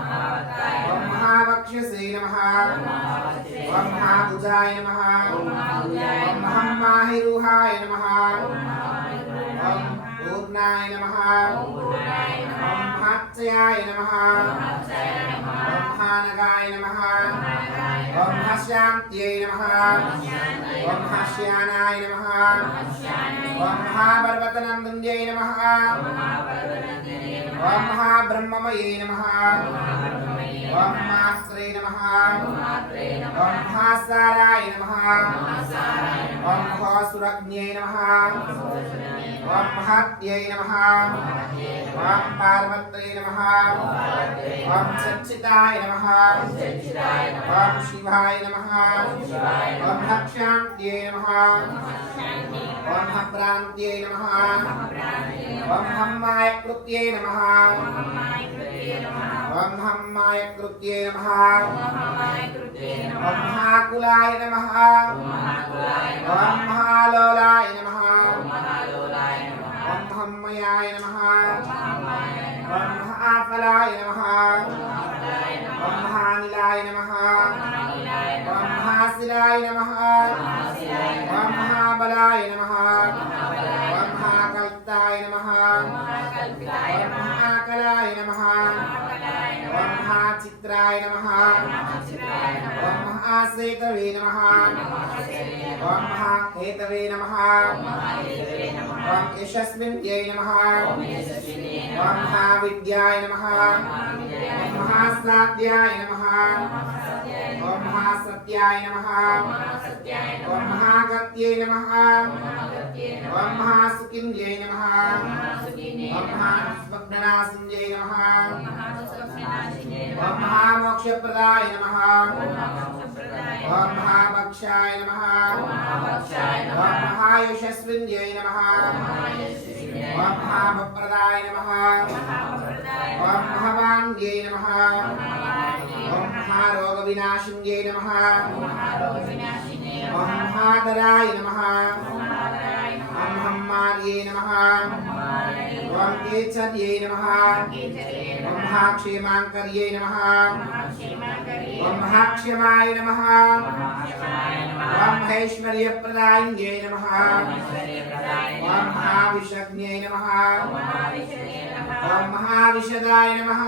మహావక్తాయ ఓం నమః మహావక్ష్యసే నమః మహావక్షే ఓం మహాభుజాయ నమః ఓం మహాభుజాయ ఓం నమః మహామాహిరుహాయ నమః ఓం మహావినాయ ఓం నమః పూర్ణాయ నమః ఓం పూర్ణాయ నమః ఓం మహాత్సయాయ నమః మహాక్షయ నమః ఓం మహానగాయ నమః మహానగాయ ఓం మహాశాంత్యై నమః మహాశాంతయే ఓం మహాశ్యానాయ నమః మహాశ్యానాయ ఓం మహాపర్వతనందన్యై నమః మహాపర్వతనందినే నమః ఓం మహాబ్రహ్మమయై నమః మహాబ్రహ్మమయే ఓం నమః మహాశ్రీ నమః మహాత్రే నమః ఓం మహాసారాయ నమః మహాసారాయ నమః ఓం మహాసురజ్ఞై నమః మహాసురజ్ఞే ఓం మహాత్యై నమః మహాత్యే నమః ఓం పార్వత్రే నమః పార్వత్రే ఓం చచ్చితాయ నమః చచ్చితాయ నమః ఓం శివాయ నమః శివాయ నమః ఓం మహాక్షాంత్యై నమః మహాశాంతి ఓం మహాప్రాంత్యై నమః మహాప్రాణే ఓం హమ్మాయ కృత్యై నమః మహామాయ కృతే నమః ఓం హమ్మాయ కృత్యై నమః మహామాయ కృతే నమః ఓం మహాకులాయ నమః మహాకులాయ ఓం నమః మహాలోలాయ నమః మహాలోలాయ నమః ఓం హమ్మయాయ నమః మహామాయ ఓం నమః మహాఫలాయ నమః మహాఫలాయ నమః ఓం మహానిలాయ నమః మహానిలాయ ఓం నమః మహాశిలాయ నమః మహాశిలాయ ఓం నమః మహాబలాయ నమః మహాబలాయ ఓం నమః మహాకల్తాయ నమః మహాకల్పితాయ ఓం నమః మహాకలాయ నమః మహాకలాయ ఓం నమః మహాచిత్రాయ నమః మహాచిత్రాయ నమః ఓం మహాసేతవే నమః మహాసేతవే నమః ఓం మహాహేతవే నమః మహాదేవే నమః ఓం యశస్విన్యై నమః ఓం యశస్వినే ఓం నమః మహావిద్యాయ నమః మహావిద్యాయ ఓం నమః మహాస్లాద్యాయ నమః మహాసత్యాయ ఓం ఓం మహాసత్యాయ నమః ఓం మహాగత్యై నమః ఓం మహాసుఖిన్యై నమః ఓం మహాస్వప్ననాశిన్యై నమః ఓం మహామోక్షప్రదాయ నమః ఓం మహాభక్షాయ నమః ఓం మహాయశస్విన్యై నమః ఓం మహాభప్రదాయ నమః ఓం మహావాంగ్యై నమః ఓం మహారోగవినాశిన్యై నమః ఓం మహాధరాయ నమః ఓం మహమ్మార్యై నమః ఓం కేచర్యై నమః ఓం మహాక్షేమాంకర్యై నమః ఓం మహాక్షమాయ నమః ఓం మహేశ్వర్యప్రదాయిన్యై నమః ఓం మహావిషజ్ఞై నమః ఓం మహావిషదాయ నమః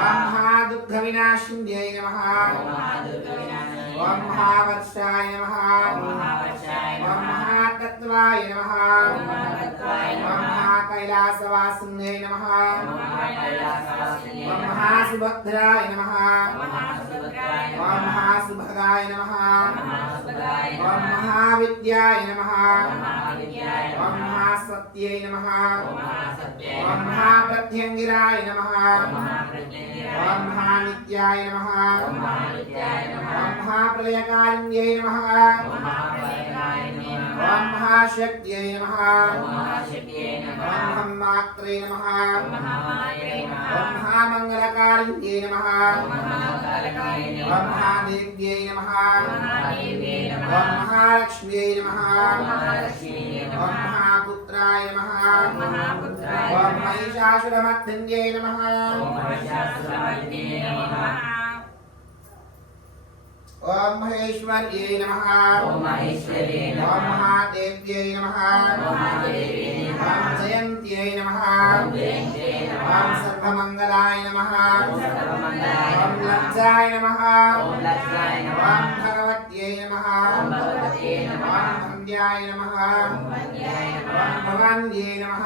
ఓం మహాదుఃఖవినాశిన్యై నమః ఓం మహావర్షాయ నమః ఓం మహాతత్వాయ నమః ఓం మహాకైలాసవాసిన్యై నమః ఓం మహాసుభద్రాయ నమః ఓం మహాసుభగాయ నమః ఓం మహావిద్యాయ నమః ఓం మహాసత్యై నమః ఓం మహాప్రత్యంగిరాయ నమః ఓం మహానిత్యాయ నమః ఓం మహాప్రళయకారిణ్యై నమః ఓం మహాశక్త్యై నమః ఓం మహమ్మాత్రే నమః ఓం మహామంగళకారిణ్యై నమః ఓం మహాదేవ్యై నమః ఓం మహాలక్ష్మ్యై నమః ఓం మహాపుత్రాయ నమః ఓం మహిషాసురమర్దిన్యై నమః ఓం మహేశ్వర్యై నమః ఓం మహాదేవ్యై నమః ఓం జయంత్యై నమః ఓం సర్వమంగళాయ నమః ఓం లజ్జాయ నమః ఓం భగవత్యై నమః ఓం వంద్యాయ నమః ఓం భవాన్యై నమః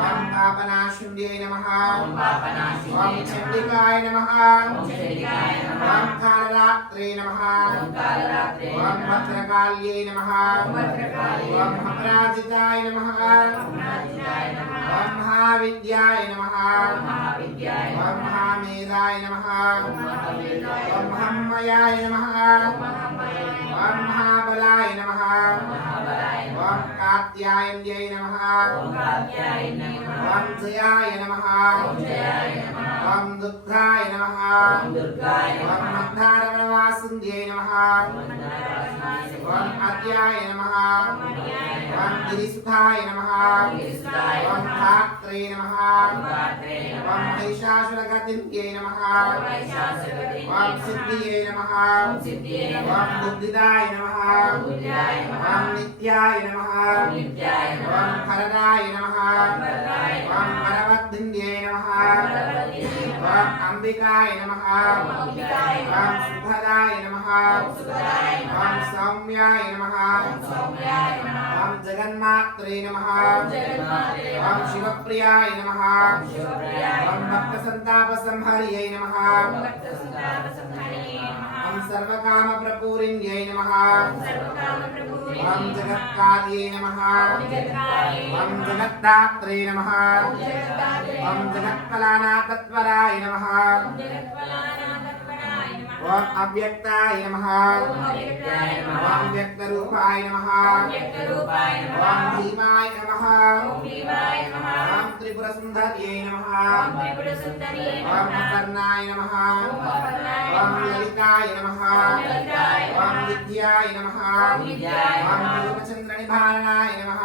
ఓం పాపనాశున్యై నమః ఓం చండికాయ నమః ఓం కాలరాత్రే నమః ఓం భద్రకాళ్యై నమః ఓం అపరాజితాయ నమః ఓం మహావిద్యాయ నమః ఓం మహామేధాయ నమః ఓం మహమ్మయాయ నమః ఓం మహాబలాయ నమః ఓం కాత్యాయన్యై నమః ఓం జయాయ నమః ఓం దుర్గాయ నమః ఓం మద్ధారవణవాసుంద్యై నమః ఓం అద్యాయ నమః ఓం గిరిసుఖాయ నమః ఓం ధాత్రే నమః ఓం మహిషాసురగతిన్యై నమః ఓం సిద్ధియై నమః ఓం బుద్ధిదాయ నమః ఓం నిత్యాయ నమః ఓం హరదాయ నమః ఓం హరవద్ధిన్యై నమః ఓం అంబికాయ నమః ఓం సుభదాయ నమః ఓం సౌమ్యాయ నమః ఓం జగన్మాత్రే నమః ఓం శివప్రియాయ నమః ఓం భక్తసంతాపసంహర్యై నమః ఓం సర్వకామప్రపూరిణ్యై నమః ఓం జగత్కార్యై నమః ఓం జగద్ధాత్రే నమః ఓం జగత్కళానాథత్వరాయ నమః ఓం అవ్యక్తాయ నమః ఓం వ్యక్తరూపాయ నమః ఓం భీమాయ నమః ఓం త్రిపురసుందర్యై నమః ఓం అపర్ణాయ నమః ఓం లలితాయ నమః ఓం విద్యాయ నమః ఓం పూర్ణచంద్రనిభారణాయ నమః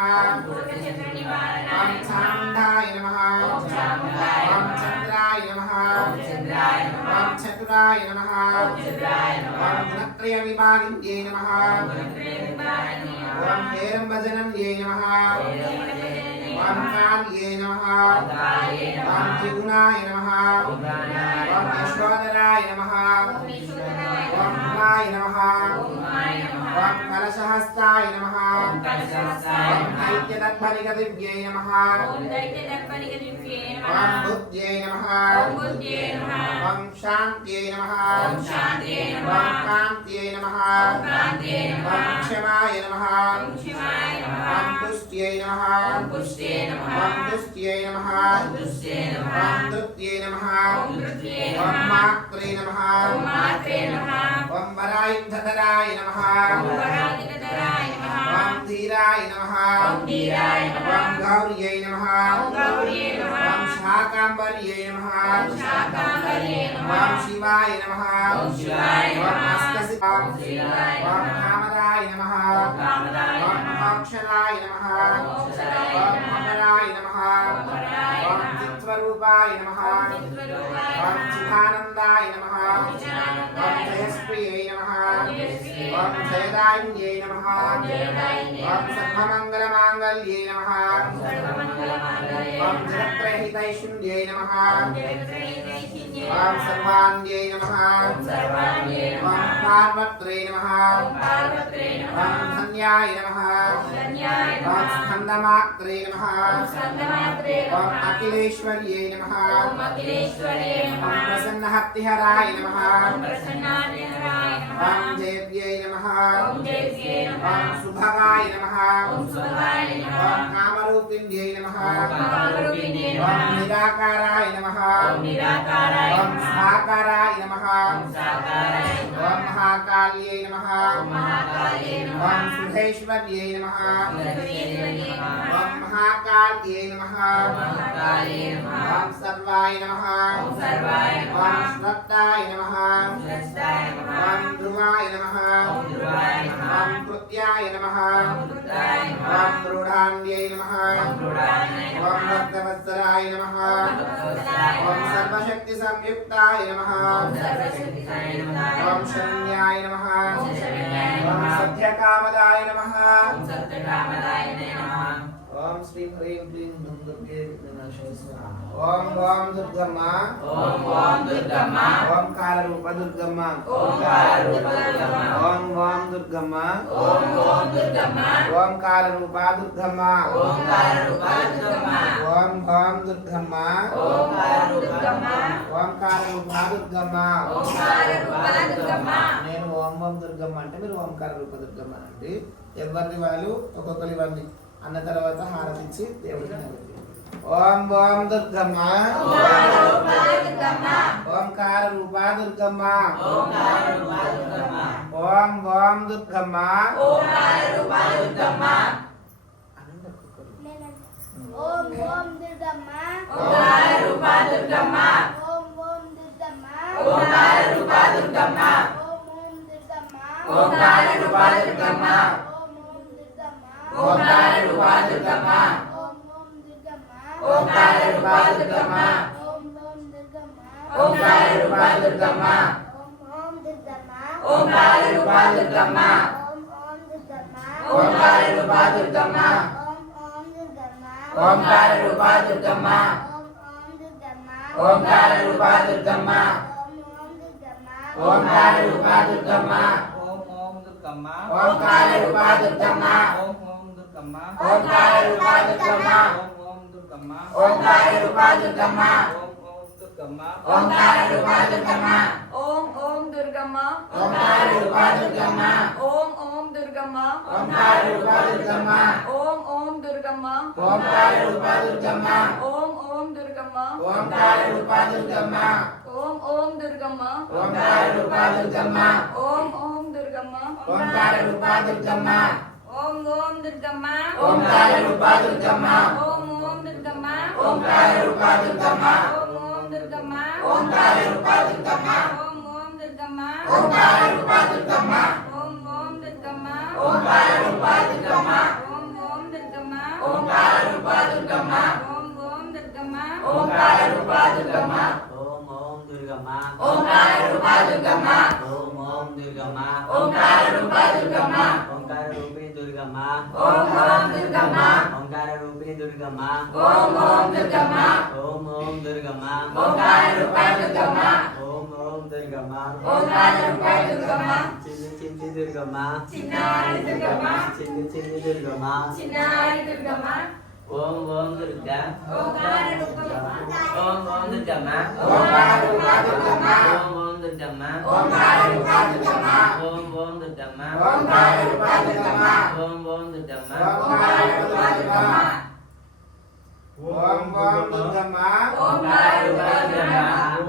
ఓం చాముండాయ నమః ఓం చంద్రాయ నమః ఓం చతురాయ నమః ఓం గుణత్రయ విభాగిన్యై నమః ఓం హేరంబజనన్యై నమః ఓం కాళ్యై నమః ఓం త్రిగుణాయ నమః ఓం యశోధరాయ నమః ఓం ఉమాయ నమః ఓం కలశహస్తాయ నమః ఓం దైత్యదర్భనిగదివ్యై నమః ఓం బుద్ధ్యై నమః बुद्ध्यै नमः ओम शांत्यै नमः ओम शान्त्यै ओम नमः कान्त्यै नमः ओम क्रान्त्यै नमः ओम क्षमाय नमः ओम शिवाय नमः ओम तुष्ट्यै नमः ओम पुष्ट्यै नमः ओम तुष्ट्यै नमः ओम तुष्ट्यै नमः ओम धृत्यै नमः ओम धृत्यै ओम नमः मात्रे नमः ओम मात्रे नमः ओम वरायुधराय नमः ओम वराजितधराय नमः ओम धीराय नमः ओम धीराय नमः ओम गौर्यै नमः ओम गौर्यै नमः ओम शाकाम्बर्यै नमः ओम शाकाम्बर्यै नमः ओम शिवाय नमः ओम शिवाय ओम नमः अष्टसिद्धि ओम शिवाय ओम नमः कामदाय नमः ओम कामदाय ओम नमः मोक्षदाय नमः ओम मोक्षदाय ओम नमः अमराय नमः ओम अमराय ओम नमः चित्स्वरूपाय नमः ओम चित्स्वरूपाय ओम नमः चिदानन्दाय नमः ओम ओम चिदानन्दाय नमः जयस्प्रियै नमः ओम जयश्री ओम जयदायिन्यै नमः ओम जयदायिन्यै ओम नमः सर्वमङ्गलमाङ्गल्ये नमः ओम सर्वमङ्गलमाङ्गल्ये ओम नमः जगत्रयहितैषिण्यै नमः ओम जगत्रयहितैषिण्ये ओम नमः सर्वाङ्ग्यै नमः ओम सर्वाङ्ग्यै ओम नमः पार्वत्रे नमः ओम पार्वत्रे नमः ओम धन्याय नमः ओम धन्याय ओम नमः स्कन्दमात्रे नमः ओम स्कन्दमात्रे ओम नमः अखिलेश्वर्यै नमः ओम अखिलेश्वर्यै ओम नमः प्रसन्नहत्तिहराय नमः ओम प्रसन्नार्यहराय नमः ओम देव्यै नमः ओम देव्यै नमः ओम सुभगाय नमः ओम सुभगाय नमः ओम कामरूपिण्यै नमः ओम कामरूपिण्यै ओम नमः निराकाराय नमः ओम निराकाराय ओम नमः साकाराय नमः ओम साकाराय नमः ओम महाकाल्यै नमः ओम महाकाल्यै नमः ओम सुधेश्वर्यै नमः ओम सुधेश्वर्यै नमः ओम महाकाल्यै नमः ओम महाकाल्यै नमः ओम सर्वाय नमः ओम सर्वाय नमः ओम श्रद्धाय नमः ओम श्रेष्ठाय नमः ओम ध्रुवाय नमः ओम ध्रुवाय नमः ओम कृत्याय नमः ओम कृताय नमः ओम रूढान्यै नमः ओम रूढान्यै नमः ओम भक्तवत्सलाय नमः ओम भक्तवत्सलाय ओम नमः सर्वशक्तिसंयुक्ताय नमः ओम सर्वशक्तिशाय नमः ओम शरण्याय नमः ओम शरण्याय ओम नमः सत्यकामदाय नमः ओम सत्यकामदाय नमः ओम श्री ह्रीं क्लीं धूम दुर्गे विनाशाय स्वाहा ओम ओम दुर्गम्म ओम दुर्गम्म ओम कालरूप दुर्गम्म ओम कालरूप दुर्गम्म ओम दुर्गम्म ओम दुर्गम्म ओम कालरूप दुर्गम्म ओम कालरूप दुर्गम्म ओम दुर्गम्म ओम दुर्गम्म ओम कालरूप दुर्गम्म ओम कालरूप दुर्गम्म నేను ఓం దుర్గమ్మ అంటే మీరు ఓంకార రూప దుర్గమ్మ అండి. ఎవరిని వాళ్ళు ఒక్కొక్కరి ఇవన్నీ అన్న తర్వాత హారతిచ్చి దేవుడికి నైవేద్యం. ఓం దుర్గమ్మ ఓంకార రూప దుర్గమ్మ ఓం దుర్గమ్మ ఓం ఓం దుర్గమ్మ ఓంకార రూప దుర్గమ్మ ఓం ఓం దుర్గమ్మ ఓంకార రూప దుర్గమ్మ ఓం ఓం దుర్గమ్మ ఓంకార రూప దుర్గమ్మ ఓం ఓం దుర్గమ్మ ఓంకార రూప దుర్గమ్మ ఓం ఓం దుర్గమ్మ ఓంకార రూప దుర్గమ్మ ఓం ఓం దుర్గమ్మ ఓంకార రూప దుర్గమ్మ ఓం ఓం దుర్గమ్మ ఓంకార రూప దుర్గమ్మ ఓం ఓం దుర్గమ్మ ఓంకార రూప దుర్గమ్మ ఓంకార రూప దుర్గమ్మ ఓంకార రూప దుర్గమ్మ ఓంకార రూప దుర్గమ్మ ఓంకార రూప దుర్గమ్మ ఓంకార రూప దుర్గమ్మ ఓంకార రూప దుర్గమ్మ ఓం దుర్గమ్మ ఓంకార రూప దుర్గమ్మ ఓం దుర్గమ్మ ఓంకార రూప దుర్గమ్మ ఓం దుర్గమ్మ ఓంకార రూప దుర్గమ్మ ఓం దుర్గమ్మ ఓంకార రూప దుర్గమ్మ ఓం దుర్గమ్మ ఓంకార రూప దుర్గమ్మ ఓం దుర్గమ్మ ఓంకార రూప దుర్గమ్మ ఓం దుర్గమ్మ ఓంకార రూప దుర్గమ్మ ఓం దుర్గమ్మ ఓంకార రూప దుర్గమ్మ ఓం దుర్గమ్మ ఓంకార రూప దుర్గమ్మ ఓం దుర్గమ్మ ఓంకార రూప దుర్గమ్మ ఓం దుర్గమ్మ ఓంకార రూప దుర్గమ్మ ఓం దుర్గమ్మ ఓంకార రూప దుర్గమ్మ ఓం దుర్గమ్మ ఓంకార రూప దుర్గమ్మ ఓం దుర్గమ్మ ఓంకార రూప దుర్గమ్మ ఓం దుర్గమ్మ ఓంకార రూప దుర్గమ్మ ఓంకార రూపిణి దుర్గమ్మ ఓం దుర్గమ్మ ఓంకార రూపిణి దుర్గమ్మ ఓం దుర్గమ్మ ఓం దుర్గమ్మ ఓంకార రూప దుర్గమ్మ ఓం దుర్గమ్మ ఓంకార రూప దుర్గమ్మ చిన్ని చిన్ని దుర్గమ్మ చిన్నారి దుర్గమ్మ చిన్ని చిన్ని దుర్గమ్మ చిన్నారి దుర్గమ్మ ఓం దుర్గా ఓంకార రూపమ్మ ఓం దుర్గమ్మ ఓంకార రూప దుర్గమ్మ ఓం దుర్గమ్మ ఓంకార రూప దుర్గమ్మ ఓం దుర్గమ్మ ఓంకార రూప దుర్గమ్మ ఓం దుర్గమ్మ ఓంకార రూప దుర్గమ్మ ఓం దుర్గమ్మ ఓంకార రూప దుర్గమ్మ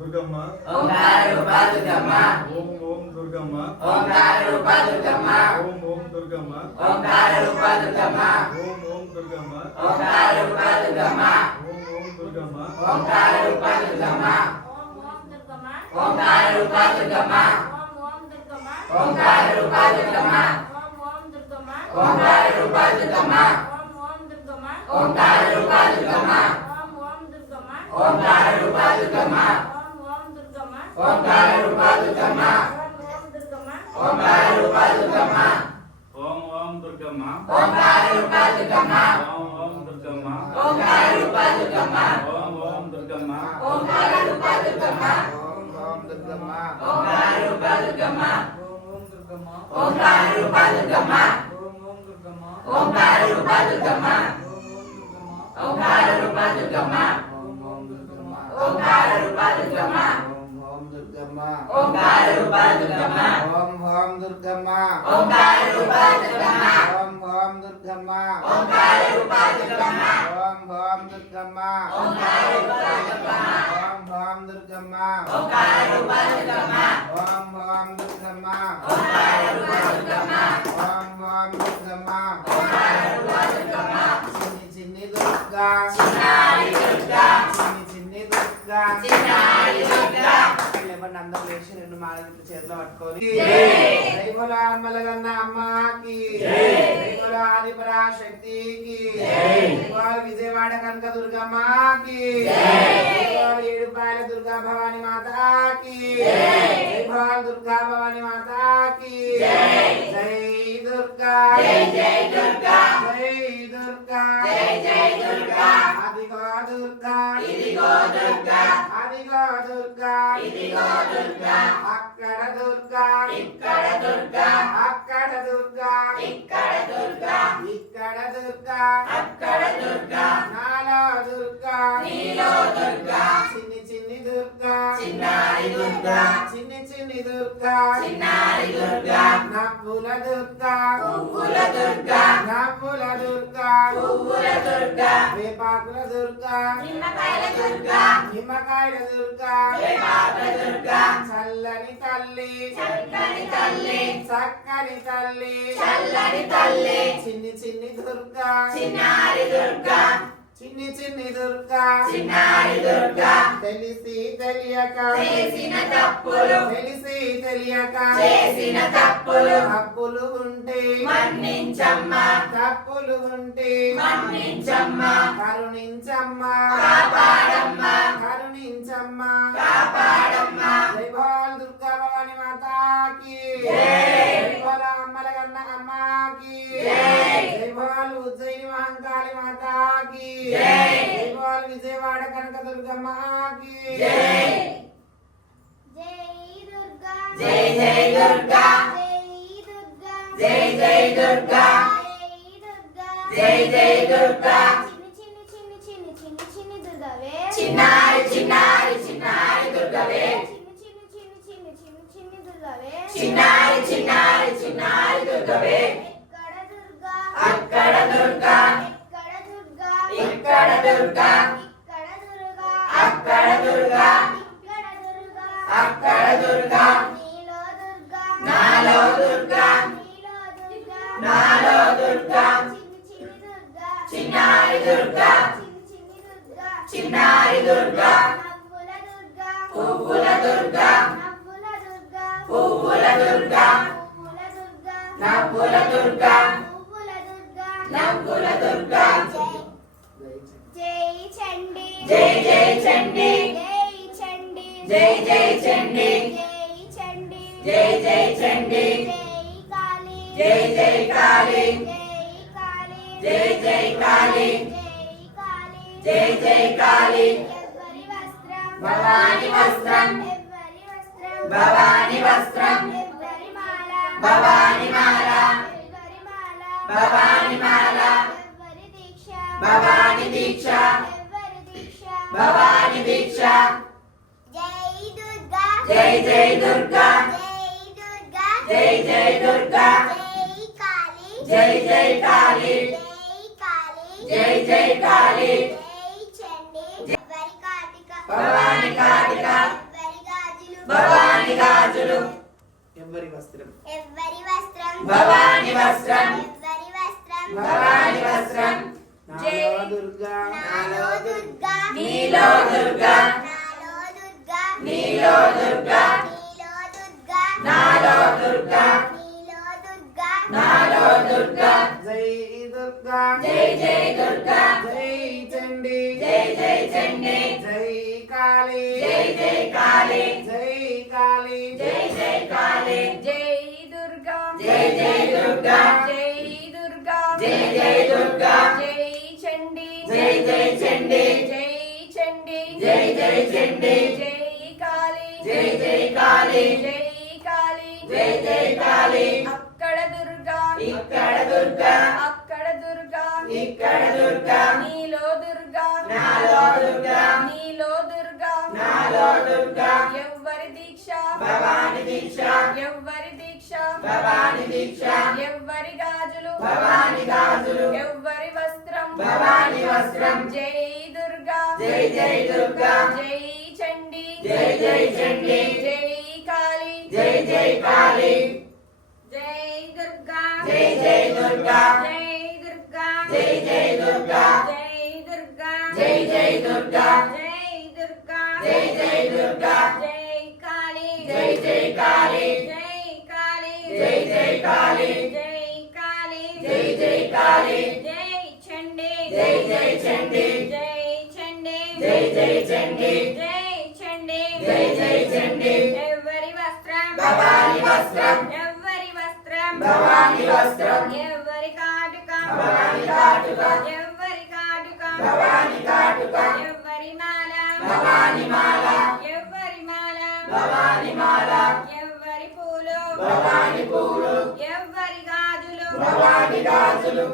దుర్గమ్మ ఓంకార రూప దుర్గమ్మ ఓం దుర్గమ్మ ఓంకార రూప దుర్గమ్మ ఓం దుర్గమ్మ ఓంకార రూప దుర్గమ్మ ఓం దుర్గమ్మ ఓంకార రూప దుర్గమ్మ ఓం దుర్గమ్మ ఓంకార రూప దుర్గమ్మ ఓంకార రూప దుర్గమ్మ ఓంకార రూప దుర్గమ్మ ఓంకార రూప దుర్గమ్మ ఓంకార రూప దుర్గమ్మ ఓంకార రూప దుర్గమ్మ ఓంకార రూప దుర్గమ్మ ఓంకార రూప దుర్గమ్మ ఓం దుర్గమ్మ ఓంకార రూప దుర్గమ్మ ఓం దుర్గమ్మ ఓంకార రూప దుర్గమ్మ ఓం దుర్గమ్మ ఓంకార రూప దుర్గమ్మ ఓం దుర్గమ్మ ఓంకార రూప దుర్గమ్మ ఓంకార రూప దుర్గమ్మ ఓంకార రూప దుర్గమ్మ ఓంకార రూప దుర్గమ్మ ఓంకార రూప దుర్గమ్మ ఓం దుర్గమ్మ ఓంకార రూప దుర్గమ్మ ఓం దుర్గమ్మ ఓంకార రూప దుర్గమ్మ ఓం దుర్గమ్మ ఓంకార రూప దుర్గమ్మ ఓం దుర్గమ్మ ఓంకార రూప దుర్గమ్మ ఓం దుర్గమ్మ ఓంకార రూప దుర్గమ్మ ఓం దుర్గమ్మ ఓంకార రూప దుర్గమ్మ ఓం దుర్గమ్మ ఓంకార రూప దుర్గమ్మ చిన్ని చిన్ని దుర్గా చిన్నారి దుర్గా చిన్ని దుర్గా చిన్నారి దుర్గా లేవండి అందరూ లేచి రెండు మాలలు చేతిలో పట్టుకొని జై బోలో అమ్మలగన్న అమ్మకి జై బోలో ఆదిపరాశక్తికి జై బోలో విజయవాడ కనక దుర్గమ్మకి జై బోలో ఏడుపాయల దుర్గా భవాని మాతాకి జై బోలో దుర్గా భవాని మాతాకి జై దుర్గా జై దుర్గా జై దుర్గా జై దుర్గా అదిగో దుర్గా ఇదిగో దుర్గా అదిగో దుర్గా ఇదిగో దుర్గా అక్కడ దుర్గా ఇక్కడ దుర్గా అక్కడ దుర్గా ఇక్కడ దుర్గా ఇక్కడ దుర్గా అక్కడ దుర్గా నాలో దుర్గా నీలో దుర్గా చిన్ని చిన్ని దుర్గా చిన్నారి దుర్గా చిన్ని చిన్ని దుర్గా చిన్నారి దుర్గా నవ్వుల దుర్గా పువ్వుల దుర్గా నవ్వుల దుర్గా పువ్వుల దుర్గా వేపాకుల దుర్గా నిమ్మకాయల దుర్గా నిమ్మకాయల దుర్గా వేపాకుల దుర్గా చల్లని తల్లి చక్కని తల్లి చక్కని తల్లి చల్లని తల్లి చిన్ని చిన్ని దుర్గా చిన్నారి దుర్గా చిన్ని చిన్ని దుర్గా చిన్నారి దుర్గా తెలిసి తెలియక చేసిన తప్పులు తెలిసి తెలియక చేసిన తప్పులు తప్పులు ఉంటే మన్నించమ్మా తప్పులు ఉంటే మన్నించమ్మా కరుణించమ్మా కాపాడమ్మా కరుణించమ్మా కాపాడమ్మా జై బోల్ దుర్గా భవాని మాతాకి జై బోల్ అమ్మలగన్న అమ్మకి జై బోల్ ఉజ్జయిని మహంకాళి మాతాకి జై బోల్ విజయవాడ కనక దుర్గమ్మకి జై దుర్గా జై జై దుర్గా జై దుర్గా జై జై దుర్గా జై జై దుర్గా చిన్ని చిన్ని చిన్ని చిన్ని చిన్ని దుర్గవే చిన్నారి చిన్నారి చిన్నారి దుర్గవే చిన్ని చిన్ని చిన్ని చిన్ని చిన్ని చిన్ని దుర్గవే చిన్నారి చిన్నారి చిన్నారి దుర్గవే ఎక్కడ దుర్గా అక్కడ దుర్గా ఎక్కడ దుర్గా ఇక్కడ దుర్గా ఇక్కడ దుర్గా అక్కడ దుర్గా ఇక్కడ దుర్గా అక్కడ దుర్గా నీలో దుర్గా నాలో దుర్గా నీలో దుర్గా నాలో దుర్గా చిన్ని చిన్ని దుర్గా చిన్నారి దుర్గా చిన్ని చిన్ని దుర్గా చిన్నారి దుర్గా నవ్వుల దుర్గా పువ్వుల దుర్గా నవ్వుల దుర్గా పువ్వుల దుర్గా పువ్వుల దుర్గా నవ్వుల దుర్గా పువ్వుల దుర్గా నవ్వుల దుర్గా జై చండి జై జై చండి జై చండి జై జై చండి జై చండి జై జై చండి జై కాళీ జై జై కాళీ జై కాళీ జై జై కాళీ జై కాళీ జై జై కాళీ ఎవ్వరి వస్త్రం భవాని వస్త్రం ఎవ్వరి వస్త్రం భవాని వస్త్రం ఎవ్వరి మాల భవాని మాల ఎవ్వరి మాల భవాని మాల ఎవ్వరి దీక్ష భవాని దీక్ష ఎవ్వరి దీక్ష భవాని దీక్ష జై దుర్గా జై జై దుర్గా జై దుర్గా జై జై దుర్గా జై కాళీ జై జై కాళీ జై చండీ ఎవరి కాటిక భవాని కాటిక ఎవరి గాజులు భవాని గాజులు ఎవరి వస్త్రం ఎవరి వస్త్రం భవాని వస్త్రం ఎవరి వస్త్రం భవాని వస్త్రం నాలో దుర్గా నాలో దుర్గా నీలో దుర్గా నాలో దుర్గా నీలో దుర్గా నీలో దుర్గా నాలో దుర్గా నీలో దుర్గా నాలో దుర్గా జై దుర్గా జై జై దుర్గా జై చండీ జై జై చండీ జై కాళీ జై జై కాళీ జై కాళీ జై జై కాళీ జై దుర్గా జై జై దుర్గా జై దుర్గా జై జై దుర్గా జై చండీ జై జై చండీ జై చండీ జై జై చండీ జై కాళీ జై జై కాళీ జై కాళీ జై జై కాళీ అక్కడ దుర్గా ఇక్కడ దుర్గా అక్కడ దుర్గా ఇక్కడ దుర్గా నీలో దుర్గా నాలో దుర్గా నీలో దుర్గా నాలో దుర్గా ఎవ్వరి దీక్ష భవాని దీక్ష ఎవ్వరి దీక్ష భవాని దీక్ష ఎవ్వరి గాజులు భవాని గాజులు ఎవ్వరి వస్త్రం భవాని వస్త్రం జై దుర్గా జై జై దుర్గా జై చండీ జై జై చండీ జై కాళీ జై జై కాళీ జై దుర్గా జై జై దుర్గా జై దుర్గా జై జై దుర్గా జై దుర్గా జై జై దుర్గా జై దుర్గా జై జై దుర్గా జై కాళీ జై జై కాళీ జై కాళీ జై జై కాళీ జై కాళీ జై జై కాళీ జై చండీ జై జై చండీ జై చండీ జై జై చండీ జై చండీ జై జై చండీ ఎవరి వస్త్రం భవాని వస్త్రం ఎవరి వస్త్రం భవాని వస్త్రం ఎవరి కాటుక భవాని కాటుక ఎవరి కాటుక భవాని కాటుక ఎవరి మాల భవాని మాల ఎవరి మాల భవాని మాల ఎవరి పూలు భవాని పూలు ఎవరి గాజులు భవాని గాజులు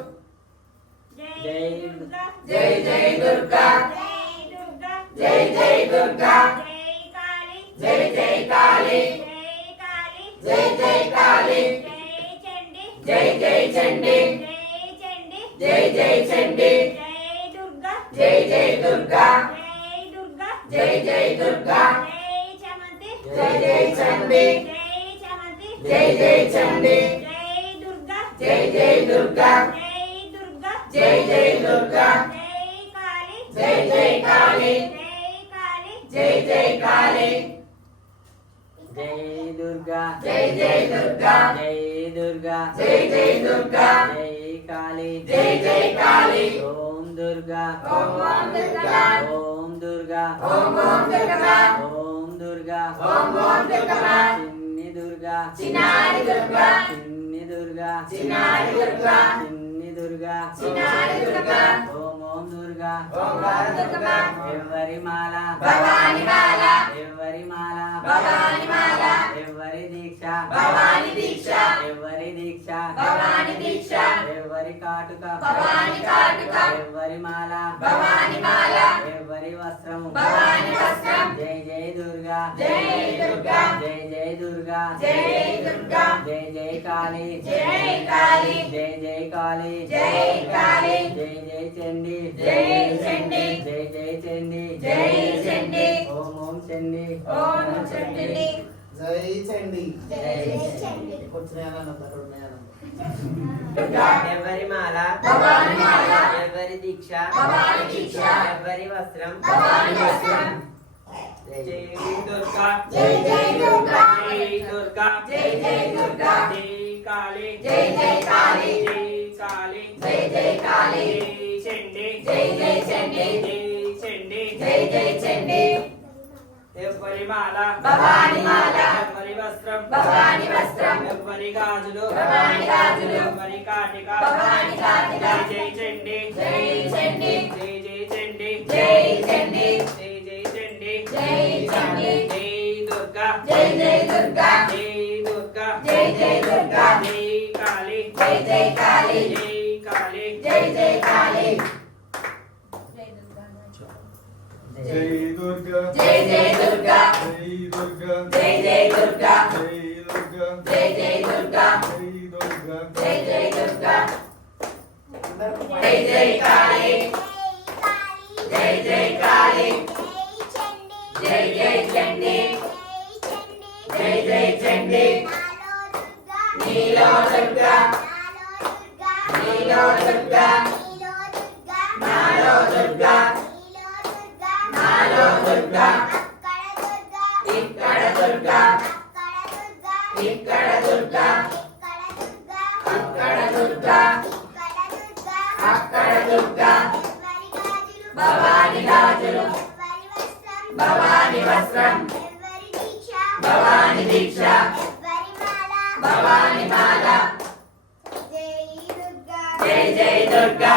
జై దుర్గా జై జై దుర్గా జై దుర్గా జై జై దుర్గా జై కాళీ జై జై కాళీ జై కాళీ జై జై కాళీ జై చండీ జై జై చండీ జై చండీ జై జై చండీ జై దుర్గా జై జై దుర్గా జై దుర్గా జై జై దుర్గా జై చమంతి జై జై చండీ జై చమంతి జై జై చండీ జై దుర్గా జై జై దుర్గా జై దుర్గా జై జై దుర్గా జై కాళీ జై జై కాళీ జై కాళీ జై జై కాళీ జై దుర్గా జై జై దుర్గా జై దుర్గా జై జై దుర్గా జై కాళీ జై జై కాళీ ఓం దుర్గా ఓం ఓం దుర్గా ఓం దుర్గా ఓం ఓం దుర్గా ఓం దుర్గా ఓం ఓం దుర్గా చిన్ని దుర్గా చిన్నారి దుర్గా చిన్ని దుర్గా చిన్నారి దుర్గా చిన్ని దుర్గా చిన్నారి దుర్గా ఓం ఓం దుర్గా ఓం ఓం దుర్గా ఎవరి మాల భవాని మాల ఎవరి మాల భవాని మాల ఎవరి దీక్ష భవాని దీక్ష ఎవరి దీక్ష భవాని దీక్ష ఎవరి కాటుక భవాని కాటుక ఎవరి మాల భవాని మాల ఎవరి వస్త్రము భవాని వస్త్రం జై జై దుర్గా జై దుర్గా జై జై దుర్గా జై దుర్గా జై జై కాళీ జై కాళీ జై జై కాళీ జై కాళీ జై జై చండీ జై చండీ జై జై చండీ జై చండీ ఓం ఓం చండీ ఓం చండీ జై చండీ జై చండీ వచ్చినాయన అక్కడ ఉన్నాయన ఎవరి మాల భవాని మాల ఎవరి దీక్ష భవాని దీక్ష ఎవరి వస్త్రం భవాని వస్త్రం జై దుర్గా జై జై దుర్గా జై దుర్గా జై జై దుర్గా జై కాళీ జై జై కాళీ జై కాళీ జై జై కాళీ జై చండీ జై జై చండీ జై చండీ జై జై చండీ ఎవరి మాల భవాని మాల ఎవరి వస్త్రం భవాని వస్త్రం ఎవరి గాజులు భవాని గాజులు ఎవరి కాటిక భవాని కాటిక జై జై చండీ జై చండీ జై జై చండీ జై చండీ జై జై చండీ జై చండీ జై దుర్గా జై జై దుర్గా జై దుర్గా జై జై దుర్గా జై కాళీ జై జై కాళీ జై కాళీ జై జై కాళీ జై దుర్గా జై జై దుర్గా జై దుర్గా జై జై దుర్గా జై దుర్గా జై జై దుర్గా జై దుర్గా జై జై దుర్గా అందరూ జై జై కాళీ జై జై కాళీ జై జై చండీ జై జై చండీ నీలో దుర్గా నీలో దుర్గా నాలో దుర్గా నాలో దుర్గా ఇక్కడ దుర్గా ఇక్కడ దుర్గా అక్కడ దుర్గా అక్కడ దుర్గా భవాని గాజులు భవాని వస్త్రం భవాని దీక్ష భవాని మాల జై జై దుర్గా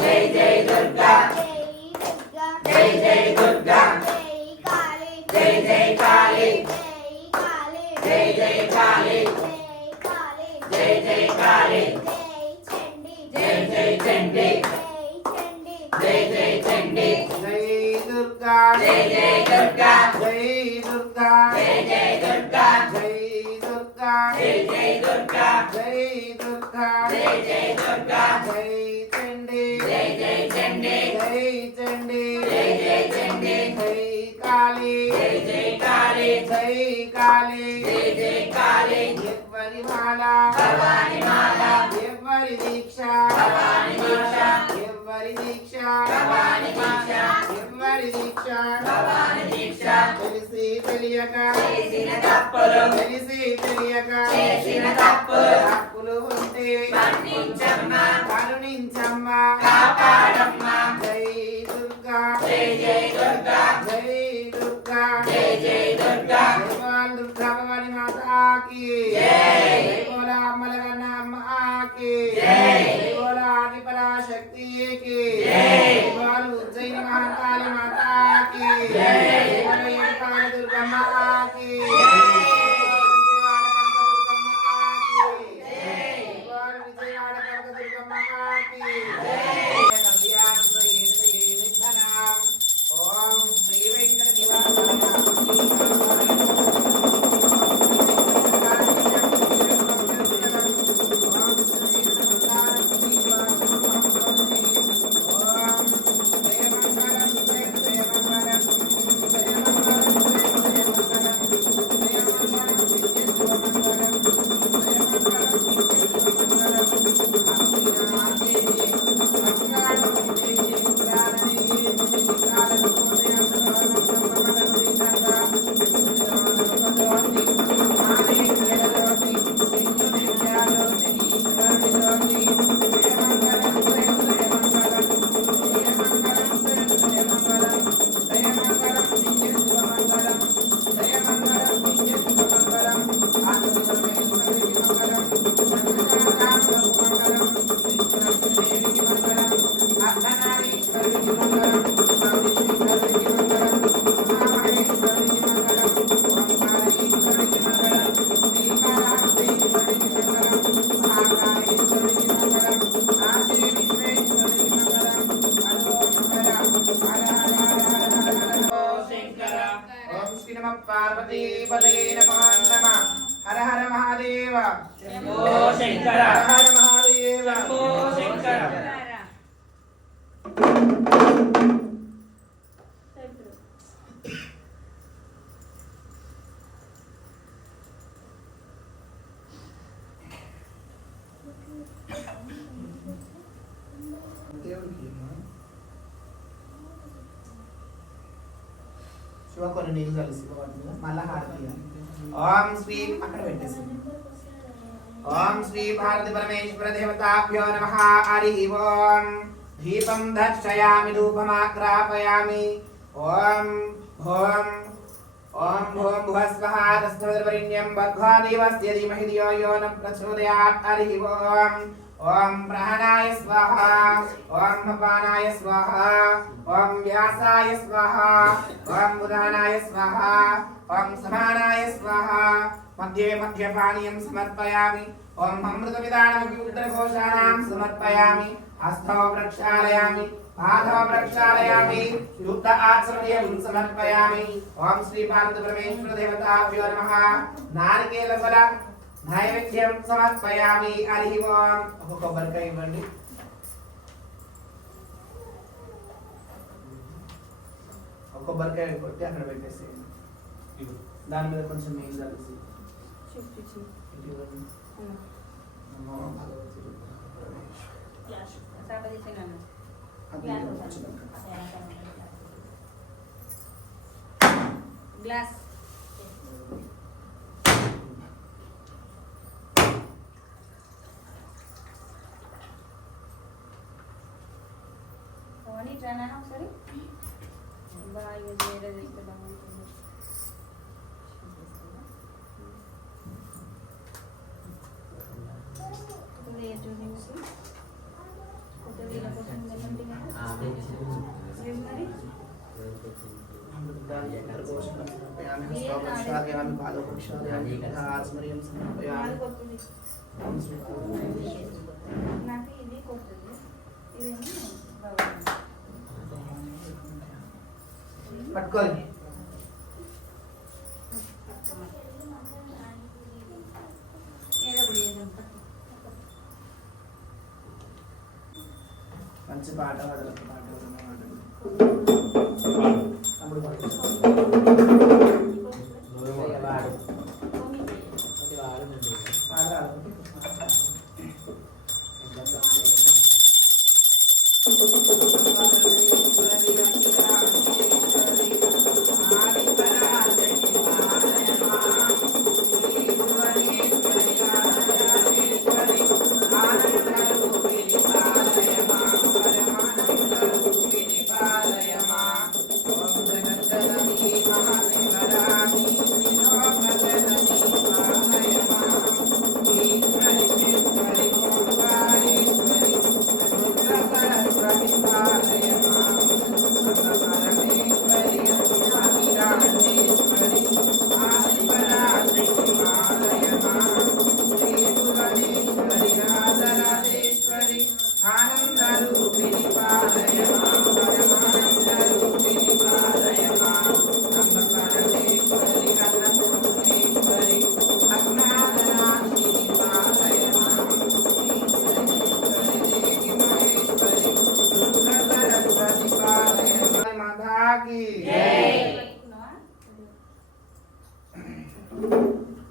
జై జై దుర్గా జై జై దుర్గా జై జై కాళీ జై జై కాళీ జై జై కాళీ జై జై చండీ జై జై చండీ జై దుర్గా జై జై దుర్గా జై దుర్గా జై జై దుర్గా జై దుర్గా జై జై దుర్గా జై దుర్గా జై జై దుర్గా జై చండీ జై జై చండీ జై చండీ జై జై చండీ జై కాళీ జై జై కాళీ జై కాళీ జై జై కాళీ ఎవరి మాల భవాని మాల ఎవరి దీక్ష భవాని దీక్ష ఎవరి దీక్ష భవాని దీక్ష ఎవరి దీక్ష భవాని దీక్ష తెలిసి తెలియక చేసిన తప్పులు తెలిసి తెలియక చేసిన తప్పులు తప్పులు ఉంటే మన్నించమ్మా కరుణించమ్మా కాపాడమ్మా జై దుర్గా జై జై దుర్గా జై దుర్గా జై జై దుర్గా జై దుర్గా భవాని మాతాకి జై బోలా అమ్మలగన్న అమ్మకి జై బోలా ఆదిపరాశక్తికి జై బోలు ఉజ్జయిని మహాకాళి మాతాకి జై బోలో ఏడుపాయల దుర్గమ్మకి విజయవాడ కనక దుర్గమ్మకి ఓం శ్రీ వెంకట పార్వతీ పదే నమః హర హర మహాదేవ శంభో శంకర హర హర మహాదేవ శంభో శంకర శివ కొన్ని నీళ్ళు కలిసి మళ్ళా హారతి ఓం శ్రీ అక్కడ పెట్టేసి ఓం శ్రీ భారతి పరమేశ్వర దేవతాభ్యో నమః హరి ఓం దీపం దర్శయామి ధూపమాగ్రాపయామి ఓం ఓం ఓం భూం భువస్వః తస్మద్వరిణ్యం భర్గో దేవస్య ధీమహి ధియో యో న ప్రచోదయాత్ హరి ఓం ఓం ప్రాణాయ స్వాహా ఓం అపానాయ స్వాహా ఓం వ్యాసాయ స్వాహా ఓం ఉదానాయ స్వాహా ఓం సమానాయ స్వాహా మధ్యే మధ్యపానీయం సమర్పయామి ఓం అమృత విదానమపి ఉత్తరఘోషానాం సమర్పయామి హస్తౌ ప్రక్షాళయామి पादव प्रक्षालयामि युक्त आचमनीयं समर्पयामि ओम श्री पार्वती परमेश्वर देवताभ्यो नमः नारिकेलफल नैवेद्यं समर्पयामि हरि ओम ఒక కొబ్బరికాయ ఇవ్వండి ఒక కొబ్బరికాయ కొట్టి అక్కడ పెట్టేసేయండి దాని మీద కొంచెం నెయ్యి కలిసి నమో భగవతి గ్లాస్ ఓని ట్రైనా ఒకసారి బాగా వేరే ఇస్తాం నాకు ఇది కొత్తది ఇదేమో పట్టుకోండి మంచి పాట పాడాలి తమ్ముడు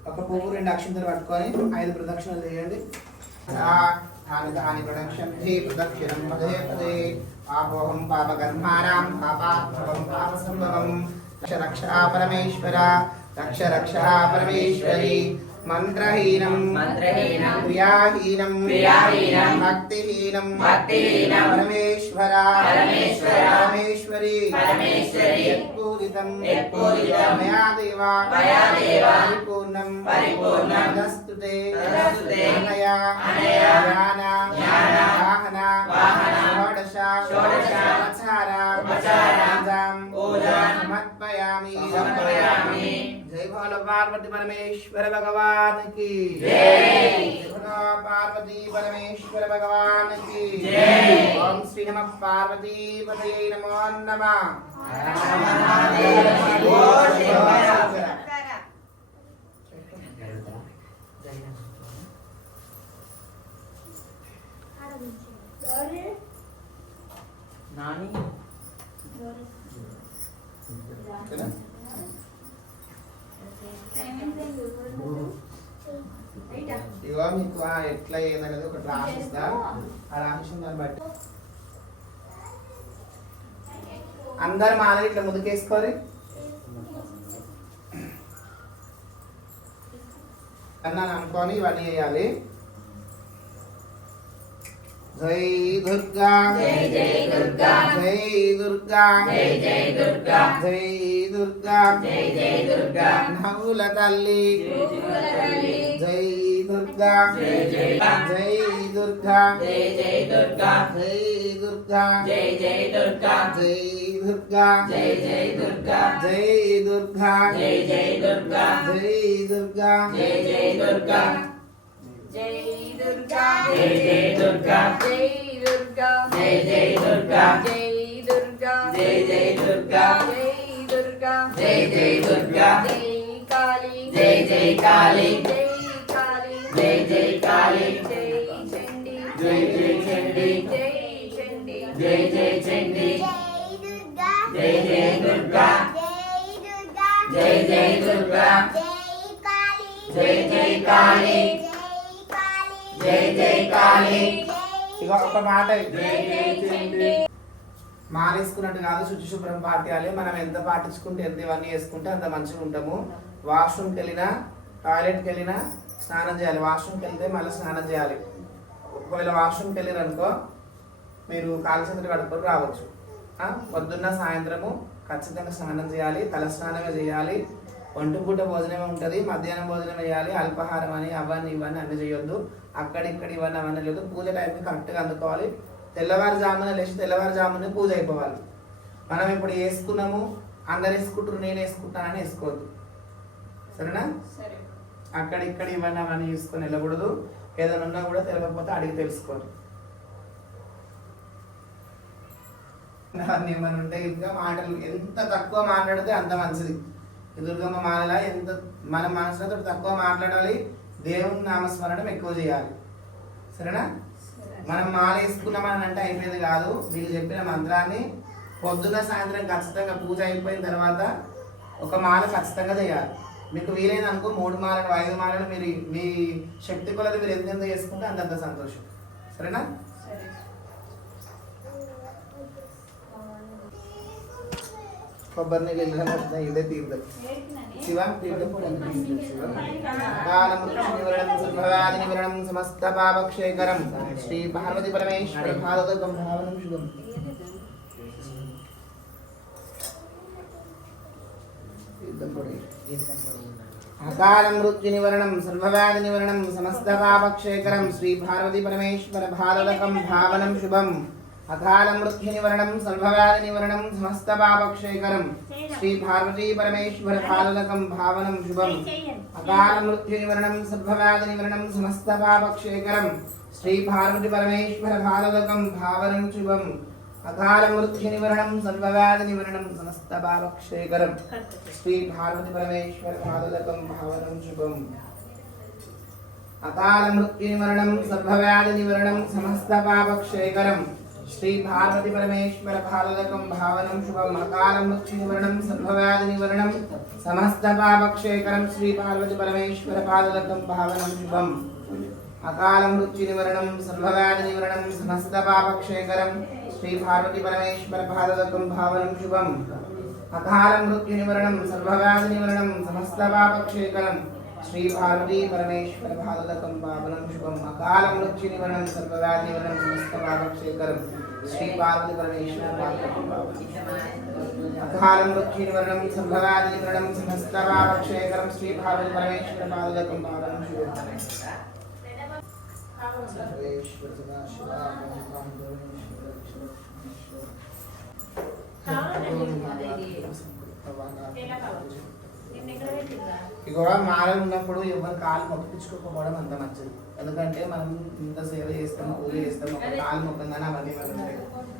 ఒక పువ్వు రెండు అక్షంతలు పట్టుకొని 5 ప్రదక్షిణలు చేయండి ప్రదక్షిణం పదే పదే పాపోహం పాపకర్మాణం పాపాత్మకం పాపసంభవం రక్ష రక్షా పరమేశ్వర రక్ష రక్షా పరమేశ్వరి మంత్రహీనం క్రియాహీనం భక్తిహీనం పరమేశ్వర పరమేశ్వరి యత్పూజితం మయా దేవా పరిపూర్ణం తదస్తుతే అనయా జ్ఞాన వాహన షోడశ పూజాం సమర్పయామి जय बोलो पार्वती परमेश्वर भगवान की जय बोलो पार्वती परमेश्वर भगवान की जय ओम श्री नमः पार्वती पते नमो नमः नानी ఇగో మీకు ఎట్లా ఏందనేది ఒకటి రాసిస్తా ఆ రాసిన దాన్ని బట్టి అందరు మాల ఇట్లా ముందుకేసుకోరి అన్నాను అనుకొని ఇవన్నీ వేయాలి జై దుర్గా జై జై దుర్గా జై దుర్గా జై జై దుర్గా జై దుర్గా జై జై దుర్గా నవ్వుల తల్లి జై దుర్గా జై జై జై దుర్గా జై జై దుర్గా జై దుర్గా జై జై దుర్గా జై దుర్గా జై జై దుర్గా జై దుర్గా జై జై దుర్గా జై దుర్గా జై జై దుర్గా జై దుర్గా జై జై దుర్గా జై దుర్గా దుర్గా జై జై దుర్గా జై దుర్గా జై జై దుర్గా జై దుర్గా జై జై దుర్గా జై కాళీ జై జై కాళీ జై కాళీ జై జై కాళీ జై చండీ జై జై చండీ జై చండీ జై జై చండీ జై దుర్గా జై జై దుర్గా జై జై కాళీ జై జై కాళీ ఇక ఒక మాట జై జై చండీ మానేసుకున్నట్టు కాదు, శుచి శుభ్రం పాటియాలి. మనం ఎంత పాటించుకుంటే ఎంత ఇవన్నీ వేసుకుంటే అంత మంచిగా ఉంటాము. వాష్రూమ్కి వెళ్ళినా టాయిలెట్కి వెళ్ళినా స్నానం చేయాలి. వాష్రూమ్కి వెళ్తే మళ్ళీ స్నానం చేయాలి. ఒకవేళ వాష్రూమ్కి వెళ్ళారు అనుకో మీరు కాలు చేతులు కడుక్కొని రావచ్చు. పొద్దున్న సాయంత్రము ఖచ్చితంగా స్నానం చేయాలి. తల స్నానమే చేయాలి. ఒంటిపూట భోజనమే ఉంటుంది, మధ్యాహ్నం భోజనం చేయాలి. అల్పాహారం అని అవన్నీ ఇవన్నీ అన్ని చేయొద్దు. అక్కడిక్కడ ఇవన్నీ అవన్నీ లేదు. పూజ టైంకి కరెక్ట్గా అందుకోవాలి. తెల్లవారుజామున లేచి తెల్లవారుజామున పూజ అయిపోవాలి. మనం ఇప్పుడు వేసుకున్నాము, అందరు వేసుకుంటారు నేను వేసుకుంటానని వేసుకోవద్దు. సరేనా? సరే. అక్కడిక్కడ ఇవన్నీ అవన్నీ చూసుకొని వెళ్ళకూడదు. ఏదైనా ఉన్నా కూడా తెలియకపోతే అడిగి తెలుసుకోండి. ఏమైనా ఉంటే ఇంకా మాటలు ఎంత తక్కువ మాట్లాడితే అంత మంచిది. ఈ దుర్గమ్మ మాలలా ఎంత మన మనసులతో తక్కువ మాట్లాడాలి. దేవుని నామస్మరణం ఎక్కువ చేయాలి. సరేనా? మనం మాల వేసుకున్నామని అంటే అయిపోయింది కాదు. మీకు చెప్పిన మంత్రాన్ని పొద్దున్న సాయంత్రం ఖచ్చితంగా పూజ అయిపోయిన తర్వాత ఒక మాల ఖచ్చితంగా చేయాలి. మీకు వీలైన అనుకో 3 మాలలు 5 మాలలు మీరు మీ శక్తి కొలది మీరు ఎంత చేసుకుంటే అంతంత సంతోషం. సరేనా? సరే. కొబ్బరిని వెళ్ళడం ఇదే తీర్థం. శివం తీర్థం నివరణం సమస్త పాపక్షేకరం శ్రీ పార్వతి పరమేశ్వర భారతం భావనం శుభం. అకాల మృత్యు నివరణం సర్వవ్యాధి నివరణం సమస్త పాపక్షేకరం శ్రీ పార్వతి పరమేశ్వర భారతం భావనం శుభం. అకాల మృత్యు నివరణం సర్వవ్యాధి నివరణం సమస్త పాపక్షేకరం శ్రీ పార్వతీ పరమేశ్వర భారతం భావనం శుభం. అకాల మృత్యు నివరణం సర్వవ్యాధి నివరణం సమస్త పాపక్షేకరం శ్రీ పార్వతి పరమేశ్వర భారతం భావనం శుభం. అకాల మృత్యు నివరణం సర్వవ్యాధి నివరణం సమస్త పాపక్షేకరం శ్రీ పార్వతి పరమేశ్వర భారతం భావనం శుభం. అకాల మృత్యు నివరణం సర్వవ్యాధి నివరణం సమస్త పాపక్షేకరం శ్రీ పార్వతి పరమేశ్వర భారతం భావనం శుభం. అకాల మృత్యు నివరణం సర్వవ్యాధి నివరణం సమస్త పాపక్షేకరం శ్రీ పార్వతి పరమేశ్వర భారతం భావనం శుభం. అకాల మృత్యు నివరణం సర్వవ్యాధి నివరణం సమస్త పాపక్షేకరం శ్రీ పార్వతి పరమేశ్వర భారతం భావనం శుభం. అకాల మృత్యు నివరణం సర్వవ్యాధి నివరణం సమస్త పాపక్షేకరం శ్రీ పార్వతీ పరమేశ్వర భారతం భావనం శుభం. అకాల మృత్యు నివరణం సర్వవ్యాధి నివరణం సమస్త పాపక్షేకరం శ్రీ పార్వతి పరమేశ్వర భారతం అకాల మృత్యు నివరణం సర్వవ్యాధి నివరణం సమస్త పాపక్షేకరం శ్రీ పార్వతి పరమేశ్వర భారతం భావనం శుభం. ఇగో మాలలు ఉన్నప్పుడు ఎవరు కాలు మొక్కించుకోకపోవడం అంత మంచిది. ఎందుకంటే మనం ఇంత సేవ చేస్తాం, పూజ చేస్తాం, ఒక కాలు మొక్కంగానే అవన్నీ ఉంటాయి.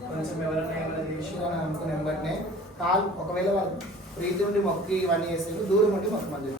కొంచెం ఎవరైనా తెలిసి అనుకునే వెంటనే కాలు ఒకవేళ వాళ్ళు ప్రీతి ఉండి మొక్కి ఇవన్నీ చేసేది దూరం ఉండి మొక్క మంచిది.